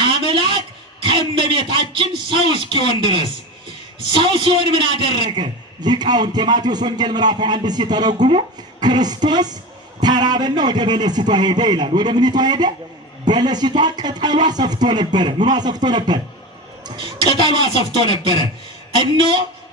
አምላክ ከእመቤታችን ሰው እስኪሆን ድረስ። ሰው ሲሆን ምን አደረገ? ሊቃውንት የማቴዎስ ወንጌል ምዕራፍ 21 ሲተረጉሙ ክርስቶስ ተራበና ወደ በለሲቷ ሄደ ይላል። ወደ ምኒቷ ሄደ? በለሲቷ ቅጠሏ ሰፍቶ ነበረ። ምኗ ሰፍቶ ነበር? ቅጠሏ ሰፍቶ ነበረ። እነሆ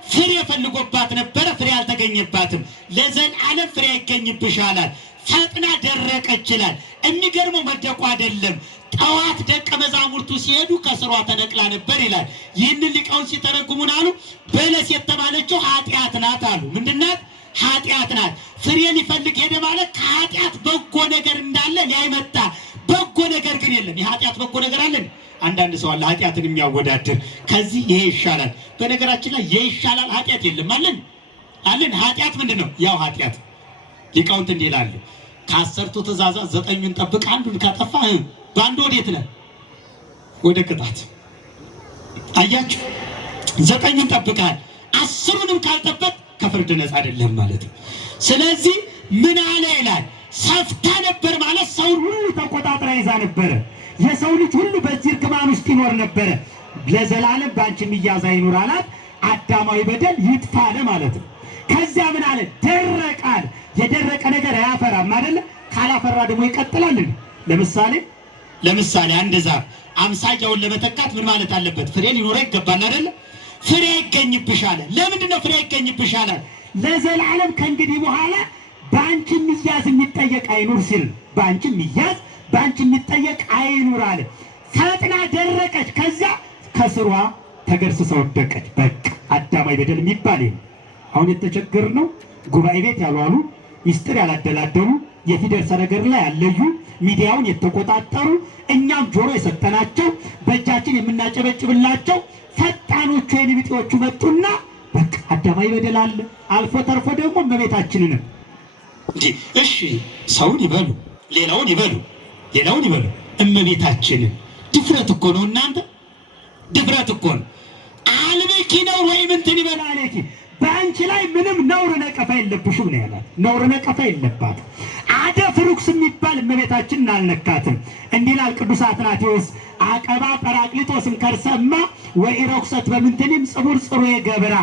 ፍሬ ፈልጎባት ነበረ፣ ፍሬ አልተገኘባትም። ለዘላለም ፍሬ አይገኝብሽ አላት። ፈጥና ደረቀች ይላል። የሚገርመው መደቁ አይደለም። ጠዋት ደቀ መዛሙርቱ ሲሄዱ ከስሯ ተነቅላ ነበር ይላል። ይህንን ሊቃውንት ሲተረጉሙን አሉ በለስ የተባለችው ኃጢአት ናት አሉ። ምንድናት? ኃጢአት ናት። ፍሬ ሊፈልግ ሄደ ማለት ከኃጢአት በጎ ነገር እንዳለ ሊያይመጣ፣ በጎ ነገር ግን የለም። የኃጢአት በጎ ነገር አለን? አንዳንድ ሰው አለ ኃጢአትን የሚያወዳድር ከዚህ ይሄ ይሻላል። በነገራችን ላይ ይሄ ይሻላል ኃጢአት የለም አለን። ኃጢአት ምንድን ነው? ያው ኃጢአት። ሊቃውንት እንዲህ ይላሉ፣ ከ10ቱ ትእዛዛት 9ኙን ጠብቅ፣ አንዱን ካጠፋ በአንዱ ወዴት ነህ? ወደ ቅጣት። አያችሁ፣ 9ኙን ጠብቃል፣ 10ሩንም ካልጠበቅ ከፍርድ ነፃ አይደለም ማለት ነው። ስለዚህ ምን አለ ይላል፣ ሰፍታ ነበር ማለት ሰውን ሁሉ ተቆጣጥራ ይዛ ነበረ። የሰው ልጅ ሁሉ በዚህ እርግማን ውስጥ ይኖር ነበረ። ለዘላለም በአንቺ የሚያዝ አይኑር አላት። አዳማዊ በደል ይጥፋ አለ ማለት ነው። ከዚያ ምን አለ? ደረቀ አለ። የደረቀ ነገር አያፈራም አይደለ? ካላፈራ ደግሞ ይቀጥላል። ለምሳሌ አንድ ዛፍ አምሳያውን ለመተካት ምን ማለት አለበት? ፍሬ ሊኖረው ይገባል አይደለ? ፍሬ ይገኝብሽ አለ። ለምንድን ነው ፍሬ ይገኝብሽ አለ? ለዘላለም ከእንግዲህ በኋላ በአንቺ የሚያዝ የሚጠየቅ አይኑር ሲል፣ በአንቺ የሚያዝ በአንቺ የሚጠየቅ አይኑር አለ። ፈጥና ደረቀች። ከዚያ ከስሯ ተገርስሳ ወደቀች። በቃ አዳማዊ በደል የሚባል ይሄ። አሁን የተቸገርነው ጉባኤ ቤት ያልዋሉ፣ ሚስጥር ያላደላደሉ፣ የፊደል ሰረገር ላይ ያለዩ፣ ሚዲያውን የተቆጣጠሩ፣ እኛም ጆሮ የሰጠናቸው በእጃችን የምናጨበጭብላቸው ፈጣኖቹ የንቢጤዎቹ መጡና በቃ አዳማዊ በደል አለ። አልፎ ተርፎ ደግሞ እመቤታችንንም እሺ ሰውን ይበሉ፣ ሌላውን ይበሉ፣ እመቤታችንን ድፍረት እኮ ነው እናንተ፣ ድፍረት እኮ ነው። አልብኪ ነው ወይም እንትን ይበላለኪ፣ በአንቺ ላይ ምንም ነውር ነቀፋ የለብሽም ነው ያላት። ነውር ነቀፋ የለባትም። አደፍ ርኩስ የሚባል እመቤታችንን አልነካትም። እንዲህ ይላል ቅዱስ አትናቴዎስ፣ አቀባ ጰራቅሊጦስም ከርሰማ ወኢረኩሰት በምንትንም ጽቡር ጽሩ የገብራ፣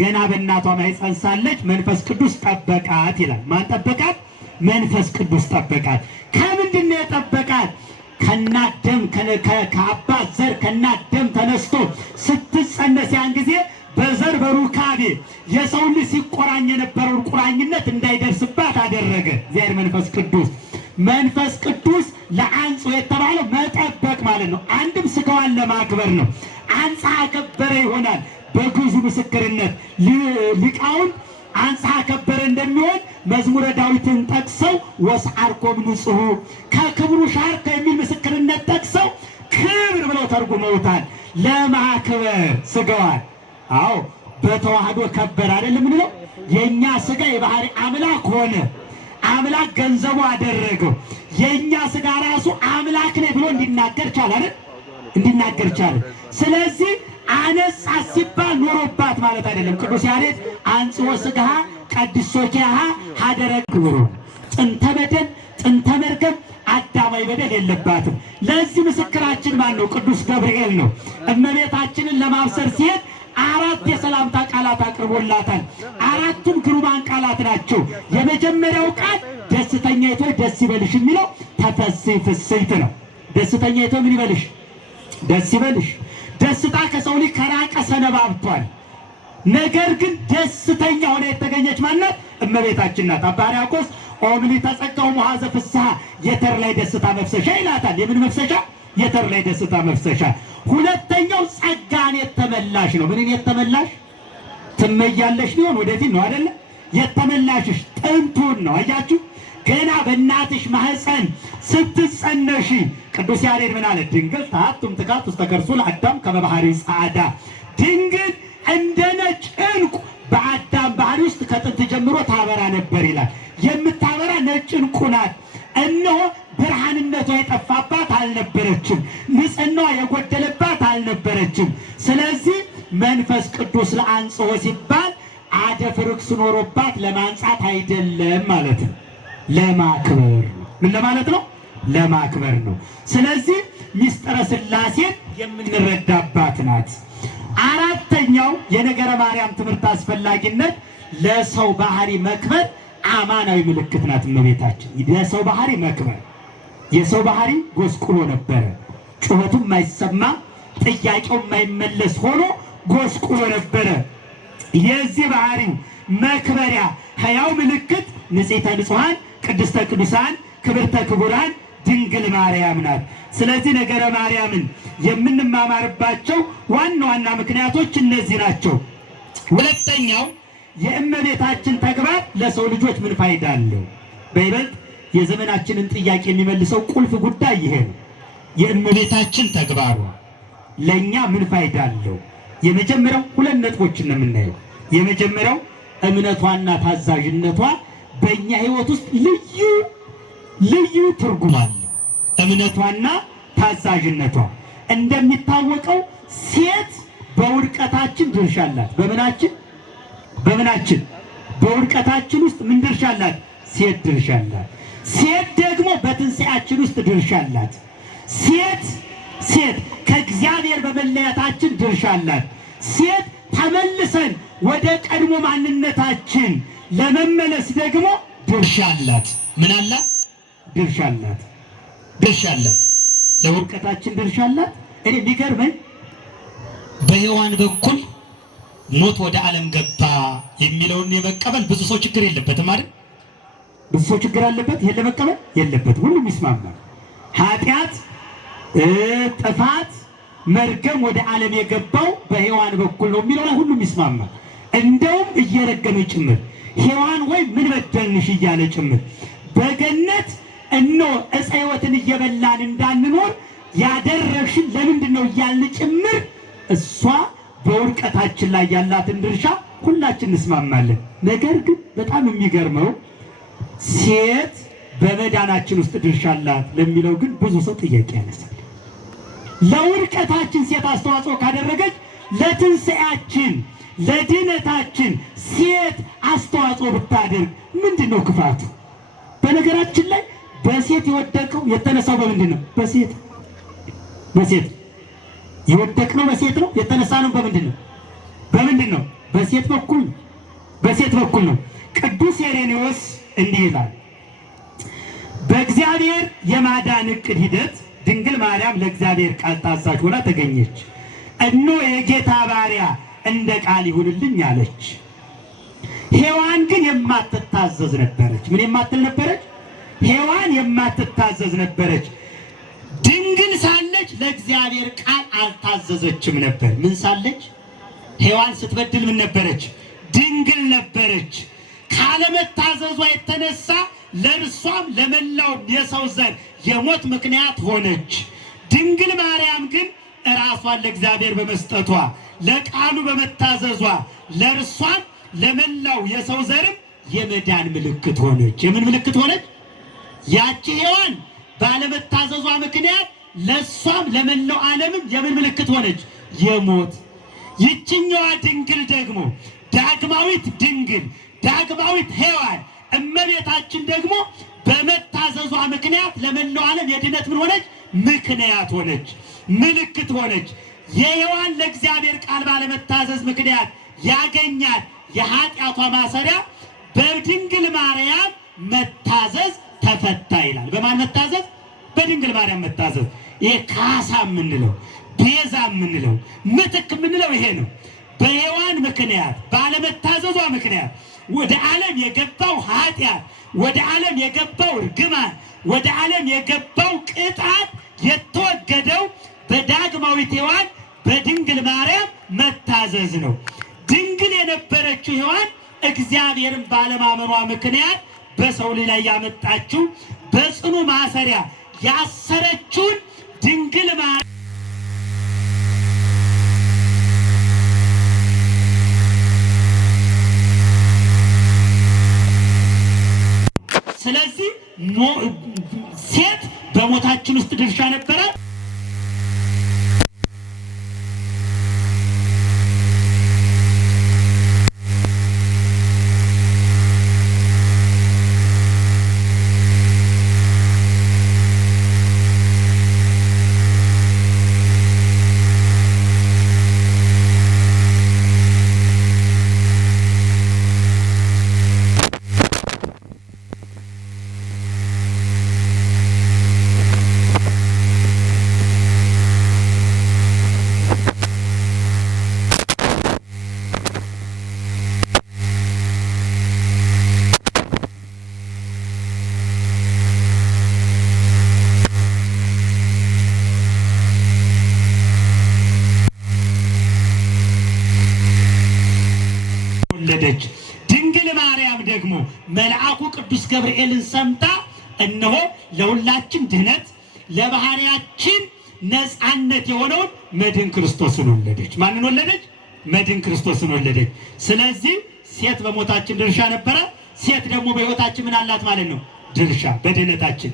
ገና በእናቷ ማኅፀን ሳለች መንፈስ ቅዱስ ጠበቃት ይላል። ማን ጠበቃት? መንፈስ ቅዱስ ጠበቃት። ከምንድን ነው የጠበቃት? ከእናት ደም ከአባት ዘር ከእናት ደም ተነስቶ ስትጸነስ ያን ጊዜ በዘር በሩካቤ የሰው ልጅ ሲቆራኝ የነበረውን ቁራኝነት እንዳይደርስባት አደረገ እግዚአብሔር መንፈስ ቅዱስ። መንፈስ ቅዱስ ለአንጾ የተባለው መጠበቅ ማለት ነው። አንድም ስጋዋን ለማክበር ነው። አንጽሐ ከበረ ይሆናል። በግዙ ምስክርነት ሊቃውንት አንጽሐ ከበረ እንደሚሆን መዝሙረ ዳዊትን ጠቅሰው ወስዓርኮም ንጹሕ ከክብሩ ሻርከ የሚል ምስክርነት ጠቅሰው ክብር ብለው ተርጉመውታል። ለማክበር ስጋዋን። አዎ በተዋህዶ ከበረ አይደለም ምንለው። የኛ ስጋ የባህሪ አምላክ ሆነ። አምላክ ገንዘቡ አደረገው። የኛ ስጋ ራሱ አምላክ ነኝ ብሎ እንዲናገር ቻለ አይደል? እንዲናገር ቻለ። ስለዚህ አነጻ ሲባል ኖሮባት ማለት አይደለም። ቅዱስ ያሬድ አንጽሖ ሥጋሃ ቀድሶኪሃ ሀደረ ክብሩ፣ ጥንተ በደል ጥንተ መርገም አዳማዊ በደል የለባትም። ለዚህ ምስክራችን ማን ነው? ቅዱስ ገብርኤል ነው። እመቤታችንን ለማብሰር ሲሄድ 4 የሰላምታ ቃላት አቅርቦላታል። 4ቱም ግሩማን ቃላት ናቸው። የመጀመሪያው ቃል ደስተኛይቶ ደስ ይበልሽ የሚለው ተፈሥሒ ፍሥሕት ነው። ደስተኛይቶ ምን ይበልሽ? ደስ ይበልሽ። ደስታ ከሰው ልጅ ከራቀ ሰነባብቷል። ነገር ግን ደስተኛ ሆነ የተገኘች ማናት? እመቤታችን ናት። አባ ሕርያቆስ ኦምሊ ተጸጋው መሐዘ ፍስሐ የተር ላይ ደስታ መፍሰሻ ይላታል። የምን መፍሰሻ? የተር ላይ ደስታ መፍሰሻ። ሁለተኛው ጸጋን የተመላሽ ነው። ምንን የተመላሽ? ትመያለሽ ሊሆን ወደፊት ነው አይደለ? የተመላሽሽ ጥንቱን ነው። አያችሁ፣ ገና በእናትሽ ማህፀን ስትጸነሺ ቅዱስ ያሬድ ምን አለ? ድንግል ታቱም ትካት ውስጥ ተከርሱ ለአዳም ከመባህሪ ጻዕዳ። ድንግል እንደ ነጭ ዕንቁ በአዳም ባህሪ ውስጥ ከጥንት ጀምሮ ታበራ ነበር ይላል። የምታበራ ነጭ ዕንቁ ናት። እነሆ ብርሃንነቷ የጠፋባት አልነበረችም። ንጽሕናዋ የጎደለባት አልነበረችም። ስለዚህ መንፈስ ቅዱስ ለአንጽሖ ሲባል አደፍርክስ ኖሮባት ለማንጻት አይደለም ማለት ነው፣ ለማክበር ነው። ምን ለማለት ነው? ለማክበር ነው። ስለዚህ ምስጢረ ሥላሴን የምንረዳባት ናት። አራተኛው የነገረ ማርያም ትምህርት አስፈላጊነት ለሰው ባህሪ መክበር አማናዊ ምልክት ናት። እመቤታችን ለሰው ባህሪ መክበር። የሰው ባህሪ ጎስቁሎ ነበረ። ጩኸቱ የማይሰማ ጥያቄው የማይመለስ ሆኖ ጎስቁሎ ነበረ። የዚህ ባህሪው መክበሪያ ሕያው ምልክት ንጽሕተ ንጹሐን ቅድስተ ቅዱሳን ክብርተ ክቡራን ድንግል ማርያም ናት። ስለዚህ ነገረ ማርያምን የምንማማርባቸው ዋና ዋና ምክንያቶች እነዚህ ናቸው። ሁለተኛው የእመቤታችን ተግባር ለሰው ልጆች ምን ፋይዳ አለው? በይበልጥ የዘመናችንን ጥያቄ የሚመልሰው ቁልፍ ጉዳይ ይሄ ነው። የእመቤታችን ተግባሯ ለእኛ ምን ፋይዳ አለው? የመጀመሪያው 2 ነጥቦችን ነው የምናየው። የመጀመሪያው እምነቷና ታዛዥነቷ በእኛ ሕይወት ውስጥ ልዩ ትርጉም አለው። እምነቷና ታዛዥነቷ። እንደሚታወቀው ሴት በውድቀታችን ድርሻ አላት። በምናችን በውድቀታችን ውስጥ ምን ድርሻ አላት? ሴት ድርሻ አላት። ሴት ደግሞ በትንሣኤያችን ውስጥ ድርሻ አላት። ሴት ከእግዚአብሔር በመለየታችን ድርሻ አላት። ሴት ተመልሰን ወደ ቀድሞ ማንነታችን ለመመለስ ደግሞ ድርሻ አላት። ምን አላት? ድርሻ አላት። ለውድቀታችን ድርሻ አላት። እኔ የሚገርመኝ በሔዋን በኩል ሞት ወደ ዓለም ገባ የሚለውን የመቀበል ብዙ ሰው ችግር የለበትም አይደል? ብዙ ሰው ችግር አለበት። ይሄን ለመቀበል የለበትም። ሁሉም ይስማማል። ኃጢአት፣ ጥፋት፣ መርገም ወደ ዓለም የገባው በሔዋን በኩል ነው የሚለው ላይ ሁሉም ይስማማል። እንደውም እየረገመ ጭምር ሔዋን ወይ ምን በደልንሽ እያለ ጭምር በገነት እነሆ ዕፀ ሕይወትን እየበላን እንዳንኖር ያደረግሽን ለምንድን ነው እያልን ጭምር እሷ በውድቀታችን ላይ ያላትን ድርሻ ሁላችን እንስማማለን። ነገር ግን በጣም የሚገርመው ሴት በመዳናችን ውስጥ ድርሻ አላት ለሚለው ግን ብዙ ሰው ጥያቄ ያነሳል። ለውድቀታችን ሴት አስተዋጽኦ ካደረገች ለትንሣኤያችን ለድነታችን ሴት አስተዋጽኦ ብታደርግ ምንድን ነው ክፋቱ? በነገራችን ላይ በሴት የወደቀው የተነሳው በምንድን ነው? በሴት የወደቅነው በሴት ነው። የተነሳ ነው በምንድን ነው? በሴት በኩል ነው። ቅዱስ ኢሬኔዎስ እንዲህ ይላል፣ በእግዚአብሔር የማዳን ዕቅድ ሂደት ድንግል ማርያም ለእግዚአብሔር ቃል ታዛዥ ሆና ተገኘች። እነሆ የጌታ ባሪያ እንደ ቃል ይሁንልኝ አለች። ሔዋን ግን የማትታዘዝ ነበረች። ምን የማትል ነበረች? ሔዋን የማትታዘዝ ነበረች። ድንግል ሳለች ለእግዚአብሔር ቃል አልታዘዘችም ነበር። ምን ሳለች? ሔዋን ስትበድል ምን ነበረች? ድንግል ነበረች። ካለመታዘዟ የተነሳ ለእርሷም ለመላው የሰው ዘር የሞት ምክንያት ሆነች። ድንግል ማርያም ግን ራሷን ለእግዚአብሔር በመስጠቷ ለቃሉ በመታዘዟ ለእርሷም ለመላው የሰው ዘርም የመዳን ምልክት ሆነች። የምን ምልክት ሆነች? ያቺ ሔዋን ባለመታዘዟ ምክንያት ለሷም ለመላው ዓለምም የምን ምልክት ሆነች? የሞት። ይችኛዋ ድንግል ደግሞ ዳግማዊት ድንግል ዳግማዊት ሔዋን እመቤታችን ደግሞ በመታዘዟ ምክንያት ለመላው ዓለም የድነት ምን ሆነች? ምክንያት ሆነች፣ ምልክት ሆነች። የሔዋን ለእግዚአብሔር ቃል ባለመታዘዝ ምክንያት ያገኛት የኃጢአቷ ማሰሪያ በድንግል ማርያም መታዘዝ ተፈታ ይላል። በማን መታዘዝ? በድንግል ማርያም መታዘዝ። ይሄ ካሳ የምንለው ቤዛ የምንለው ምትክ የምንለው ይሄ ነው። በሔዋን ምክንያት ባለመታዘዟ ምክንያት ወደ ዓለም የገባው ኃጢአት፣ ወደ ዓለም የገባው እርግማን፣ ወደ ዓለም የገባው ቅጣት የተወገደው በዳግማዊት ሔዋን በድንግል ማርያም መታዘዝ ነው። ድንግል የነበረችው ሔዋን እግዚአብሔርን ባለማመኗ ምክንያት በሰው ልጅ ላይ ያመጣችው በጽኑ ማሰሪያ ያሰረችውን ድንግል ማርያም ስለዚህ ሴት በሞታችን ውስጥ ድርሻ ነበራት። ወለደች። ድንግል ማርያም ደግሞ መልአኩ ቅዱስ ገብርኤልን ሰምታ እነሆ ለሁላችን ድህነት ለባህሪያችን ነፃነት የሆነውን መድን ክርስቶስን ወለደች። ማንን ወለደች? መድን ክርስቶስን ወለደች። ስለዚህ ሴት በሞታችን ድርሻ ነበረ። ሴት ደግሞ በሕይወታችን ምን አላት ማለት ነው? ድርሻ። በድህነታችን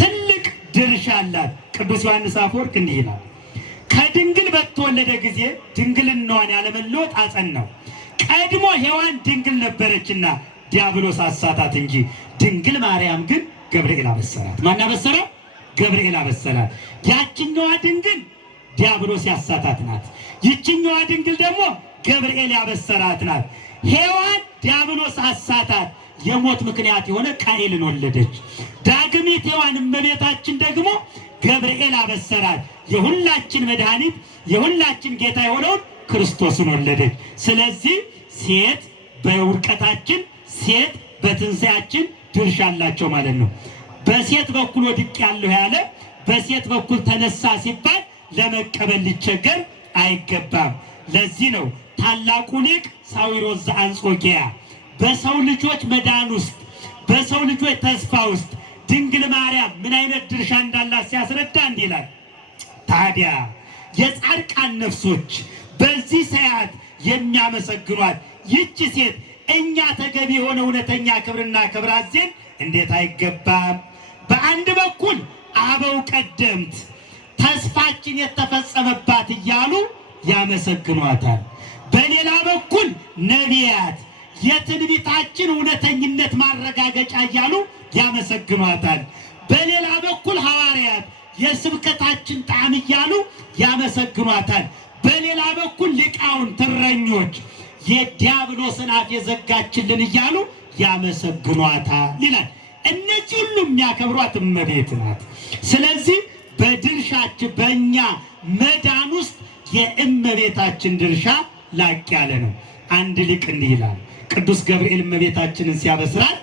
ትልቅ ድርሻ አላት። ቅዱስ ዮሐንስ አፈወርቅ እንዲህ ይላል፣ ከድንግል በተወለደ ጊዜ ድንግልናዋን ያለመለወጥ አጸናው። ቀድሞ ሔዋን ድንግል ነበረችና ዲያብሎስ አሳታት እንጂ ድንግል ማርያም ግን ገብርኤል አበሰራት። ማን አበሰራት? ገብርኤል አበሰራት። ያችኛዋ ድንግል ዲያብሎስ ያሳታት ናት። ይችኛዋ ድንግል ደግሞ ገብርኤል ያበሰራት ናት። ሔዋን ዲያብሎስ አሳታት፣ የሞት ምክንያት የሆነ ቃኤልን ወለደች። ዳግሚት ሔዋን እመቤታችን ደግሞ ገብርኤል አበሰራት፣ የሁላችን መድኃኒት የሁላችን ጌታ የሆነውን ክርስቶስን ወለደች። ስለዚህ ሴት በውድቀታችን ሴት በትንሣኤያችን ድርሻ አላቸው ማለት ነው። በሴት በኩል ወድቅ ያለው ያለ በሴት በኩል ተነሳ ሲባል ለመቀበል ሊቸገር አይገባም። ለዚህ ነው ታላቁ ሊቅ ሳዊሮስ ዘአንጾኪያ በሰው ልጆች መዳን ውስጥ በሰው ልጆች ተስፋ ውስጥ ድንግል ማርያም ምን አይነት ድርሻ እንዳላት ሲያስረዳ እንዲህ ይላል፣ ታዲያ የጻድቃን ነፍሶች በዚህ ሰዓት የሚያመሰግኗት ይህች ሴት እኛ ተገቢ የሆነ እውነተኛ ክብርና ክብራት ዘንድ እንዴት አይገባም? በአንድ በኩል አበው ቀደምት ተስፋችን የተፈጸመባት እያሉ ያመሰግኗታል። በሌላ በኩል ነቢያት የትንቢታችን እውነተኝነት ማረጋገጫ እያሉ ያመሰግኗታል። በሌላ በኩል ሐዋርያት የስብከታችን ጣዕም እያሉ ያመሰግኗታል። በሌላ በኩል ሊቃውንት እረኞች የዲያብሎስን አፍ የዘጋችልን እያሉ ያመሰግኗታል ይላል። እነዚህ ሁሉ የሚያከብሯት እመቤት ናት። ስለዚህ በድርሻችን በእኛ መዳን ውስጥ የእመቤታችን ድርሻ ላቅ ያለ ነው። አንድ ሊቅ እንዲህ ይላል፣ ቅዱስ ገብርኤል እመቤታችንን ሲያበስራት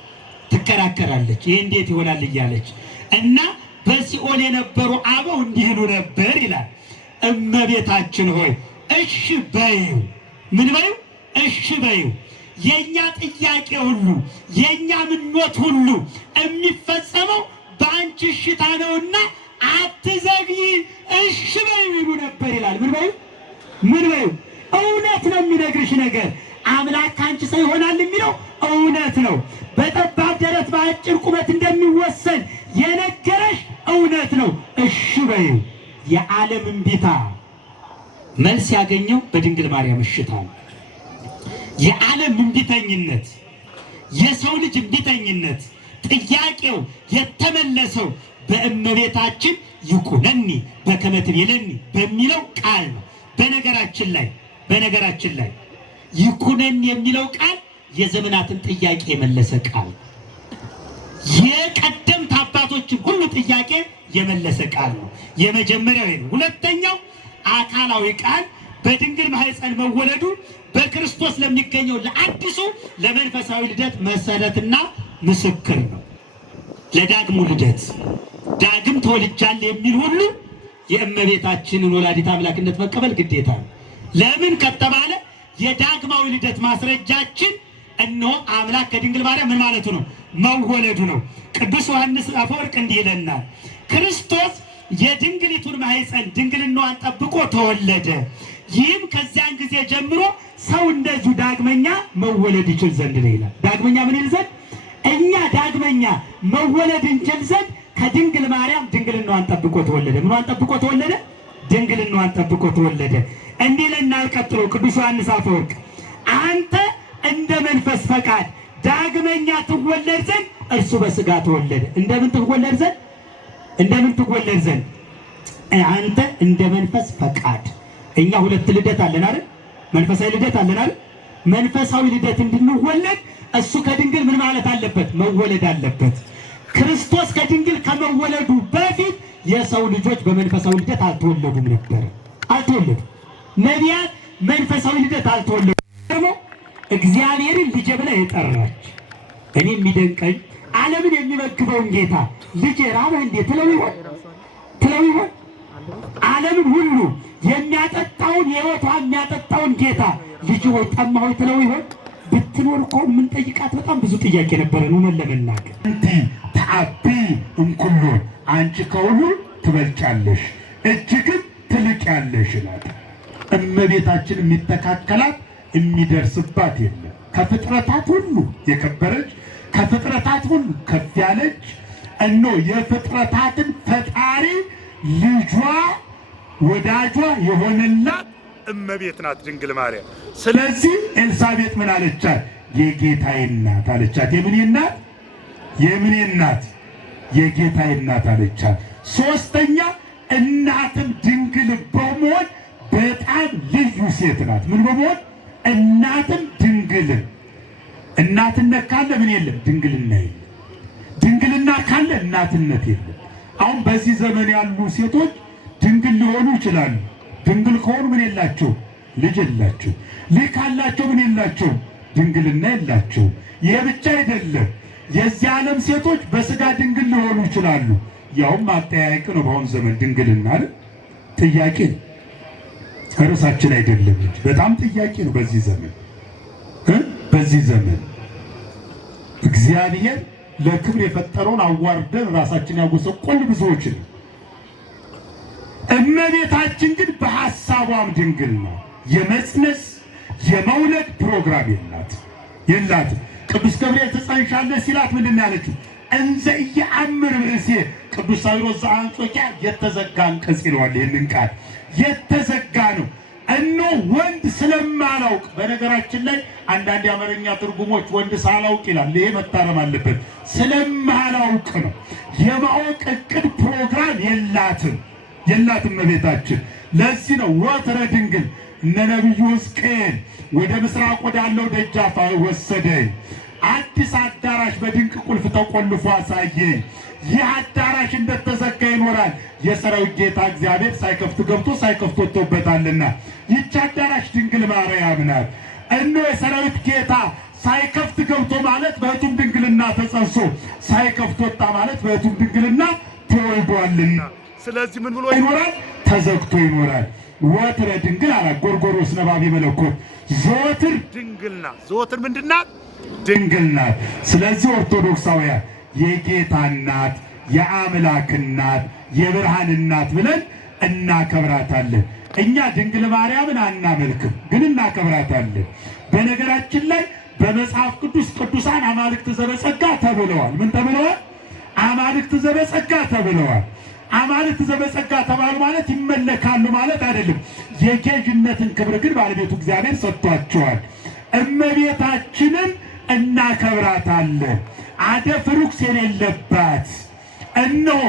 ትከራከራለች። ይህ እንዴት ይሆናል እያለች እና በሲኦል የነበሩ አበው እንዲህ ይሉ ነበር ይላል። እመቤታችን ሆይ እሺ በይው። ምን በይው? እሺ በይው። የኛ ጥያቄ ሁሉ የኛ ምኞት ሁሉ የሚፈጸመው በአንቺ እሽታ ነውና አትዘግይ፣ እሺ በይው ይሉ ነበር ይላል። ምን በይው? ምን በይው? እውነት ነው የሚነግርሽ ነገር። አምላክ ከአንቺ ሰው ይሆናል የሚለው እውነት ነው። በጠባብ ደረት በአጭር ቁመት እንደሚወሰን የነገረሽ እውነት ነው። እሺ በይው። የዓለም እምቢታ መልስ ያገኘው በድንግል ማርያም እሽታ ነው። የዓለም እምቢተኝነት፣ የሰው ልጅ እምቢተኝነት ጥያቄው የተመለሰው በእመቤታችን ይኩነኒ በከመ ትቤለኒ በሚለው ቃል ነው። በነገራችን ላይ ይኩነኒ የሚለው ቃል የዘመናትን ጥያቄ የመለሰ ቃል፣ የቀደምት አባቶችን ሁሉ ጥያቄ የመለሰ ቃል ነው። የመጀመሪያው ነው። ሁለተኛው አካላዊ ቃል በድንግል ማኅፀን መወለዱ በክርስቶስ ለሚገኘው ለአዲሱ ለመንፈሳዊ ልደት መሰረትና ምስክር ነው። ለዳግሙ ልደት ዳግም ተወልጃለሁ የሚል ሁሉ የእመቤታችንን ወላዲተ አምላክነት መቀበል ግዴታ ነው። ለምን ከተባለ የዳግማዊ ልደት ማስረጃችን እነሆ አምላክ ከድንግል ማርያም ምን ማለቱ ነው? መወለዱ ነው። ቅዱስ ዮሐንስ አፈወርቅ እንዲህ ይለናል፣ ክርስቶስ የድንግሊቱን ማኅፀን ድንግልናዋን ጠብቆ ተወለደ። ይህም ከዚያን ጊዜ ጀምሮ ሰው እንደዚሁ ዳግመኛ መወለድ ይችል ዘንድ ነው ይላል። ዳግመኛ ምን ይል ዘንድ? እኛ ዳግመኛ መወለድ እንችል ዘንድ ከድንግል ማርያም ድንግልናዋን ጠብቆ ተወለደ። ምኗን ጠብቆ ተወለደ? ድንግልናዋን ጠብቆ ተወለደ። እንዲህ ይለናል ቀጥሎ ቅዱስ ዮሐንስ አፈወርቅ፣ አንተ እንደ መንፈስ ፈቃድ ዳግመኛ ትወለድ ዘንድ እርሱ በሥጋ ተወለደ። እንደምን ትወለድ ዘንድ? እንደምን ትወለድ ዘንድ? አንተ እንደ መንፈስ ፈቃድ። እኛ ሁለት ልደት አለን አይደል? መንፈሳዊ ልደት አለን አይደል? መንፈሳዊ ልደት እንድንወለድ እሱ ከድንግል ምን ማለት አለበት? መወለድ አለበት። ክርስቶስ ከድንግል ከመወለዱ በፊት የሰው ልጆች በመንፈሳዊ ልደት አልተወለዱም ነበር። አልተወለዱም። ነቢያት መንፈሳዊ ልደት አልተወለዱም። ደግሞ እግዚአብሔርን ልጄ ብላ የጠራች እኔ የሚደንቀኝ ዓለምን የሚመግበውን ጌታ ልጄ ራበህ እንዴ ትለው ይሆን? ዓለምን ሁሉ የሚያጠጣውን የሕይወቷ የሚያጠጣውን ጌታ ልጅ ሆይ ጠማህ ሆይ ትለው ይሆን? ብትኖር እኮ የምንጠይቃት በጣም ብዙ ጥያቄ ነበረ። ነው ለመናገር እንቲ ተአቢ እምኩሉ፣ አንቺ ከሁሉ ትበልጫለሽ እጅግም ትልቂያለሽ ናት። እመቤታችን የሚተካከላት የሚደርስባት የለም። ከፍጥረታት ሁሉ የከበረች ከፍጥረታት ሁሉ ከፍ ያለች እኖ የፍጥረታትን ፈጣሪ ልጇ ወዳጇ የሆነላት እመቤት ናት ድንግል ማርያም። ስለዚህ ኤልሳቤጥ ምን አለቻት? የጌታዬ እናት አለቻት። የምኔ እናት? የምኔ እናት? የጌታዬ እናት አለቻት። ሶስተኛ እናትም ድንግል በመሆን በጣም ልዩ ሴት ናት። ምን በመሆን? እናትም ድንግልን። እናትነት ካለ ምን የለም? ድንግልና የለም። ድንግልና ካለ እናትነት የለም። አሁን በዚህ ዘመን ያሉ ሴቶች ድንግል ሊሆኑ ይችላሉ። ድንግል ከሆኑ ምን የላቸው? ልጅ የላቸው። ልጅ ካላቸው ምን የላቸው? ድንግልና የላቸው። ይሄ ብቻ አይደለም። የዚህ ዓለም ሴቶች በስጋ ድንግል ሊሆኑ ይችላሉ። ያውም አጠያያቂ ነው። በአሁኑ ዘመን ድንግልና አይደል? ጥያቄ ነው። ርዕሳችን አይደለም እንጂ በጣም ጥያቄ ነው። በዚህ ዘመን እግዚአብሔር ለክብር የፈጠረውን አዋርደን ራሳችን ያጎሰቆል ብዙዎች ነው። እመቤታችን ግን በሐሳቧም ድንግል ነው። የመጽነስ የመውለድ ፕሮግራም የላትም። ቅዱስ ገብርኤል ትጸንሻለሽ ሲላት ምንድን ነው ያለችው? እንዘ ኢየአምር ብእሴ። ቅዱስ ሳዊሮስ ዘአንጾኪያ የተዘጋ አንቀጽ ይለዋል። ይህንን ቃል የተዘጋ ነው። እነሆ ወንድ ስለማላውቅ። በነገራችን ላይ አንዳንድ የአማርኛ ትርጉሞች ወንድ ሳላውቅ ይላል። ይሄ መታረም አለበት። ስለማላውቅ ነው። የማወቅ እቅድ ፕሮግራም የላትም እመቤታችን። ለዚህ ነው ወትረ ድንግል እነ ነቢዩ ሕዝቅኤል ወደ ምስራቅ ወዳለው ደጃፍ ወሰደኝ፣ አዲስ አዳራሽ በድንቅ ቁልፍ ተቆልፎ አሳየኝ። ይህ አዳራሽ እንደተዘጋ ይኖራል፣ የሰራዊት ጌታ እግዚአብሔር ሳይከፍት ገብቶ ሳይከፍት ወጥቶበታልና። ይህች አዳራሽ ድንግል ማርያም ናት። እነሆ የሰራዊት ጌታ ሳይከፍት ገብቶ ማለት በሕቱም ድንግልና ተጸንሶ ሳይከፍት ወጣ ማለት በሕቱም ድንግልና ተወልዷልና፣ ስለዚህ ምን ብሎ ይኖራል? ተዘግቶ ይኖራል። ወትረ ድንግል አላ ጎርጎርዮስ ነባቤ መለኮት ዘወትር ድንግል ናት። ዘወትር ምንድን ናት? ድንግል ናት። ስለዚህ ኦርቶዶክሳውያን የጌታ እናት፣ የአምላክ እናት፣ የብርሃን እናት ብለን እናከብራታለን። እኛ ድንግል ማርያምን አናመልክም፣ ግን እናከብራታለን። በነገራችን ላይ በመጽሐፍ ቅዱስ ቅዱሳን አማልክት ዘበጸጋ ተብለዋል። ምን ተብለዋል? አማልክት ዘበጸጋ ተብለዋል። አማልክት ዘበጸጋ ተባሉ ማለት ይመለካሉ ማለት አይደለም። የጌጅነትን ክብር ግን ባለቤቱ እግዚአብሔር ሰጥቷቸዋል። እመቤታችንን እናከብራታለን። አደፍ ርኩስ የሌለባት እነሆ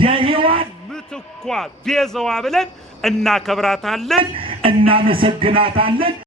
የሔዋን ምትኳ ቤዛዋ ብለን እናከብራታለን፣ እናመሰግናታለን።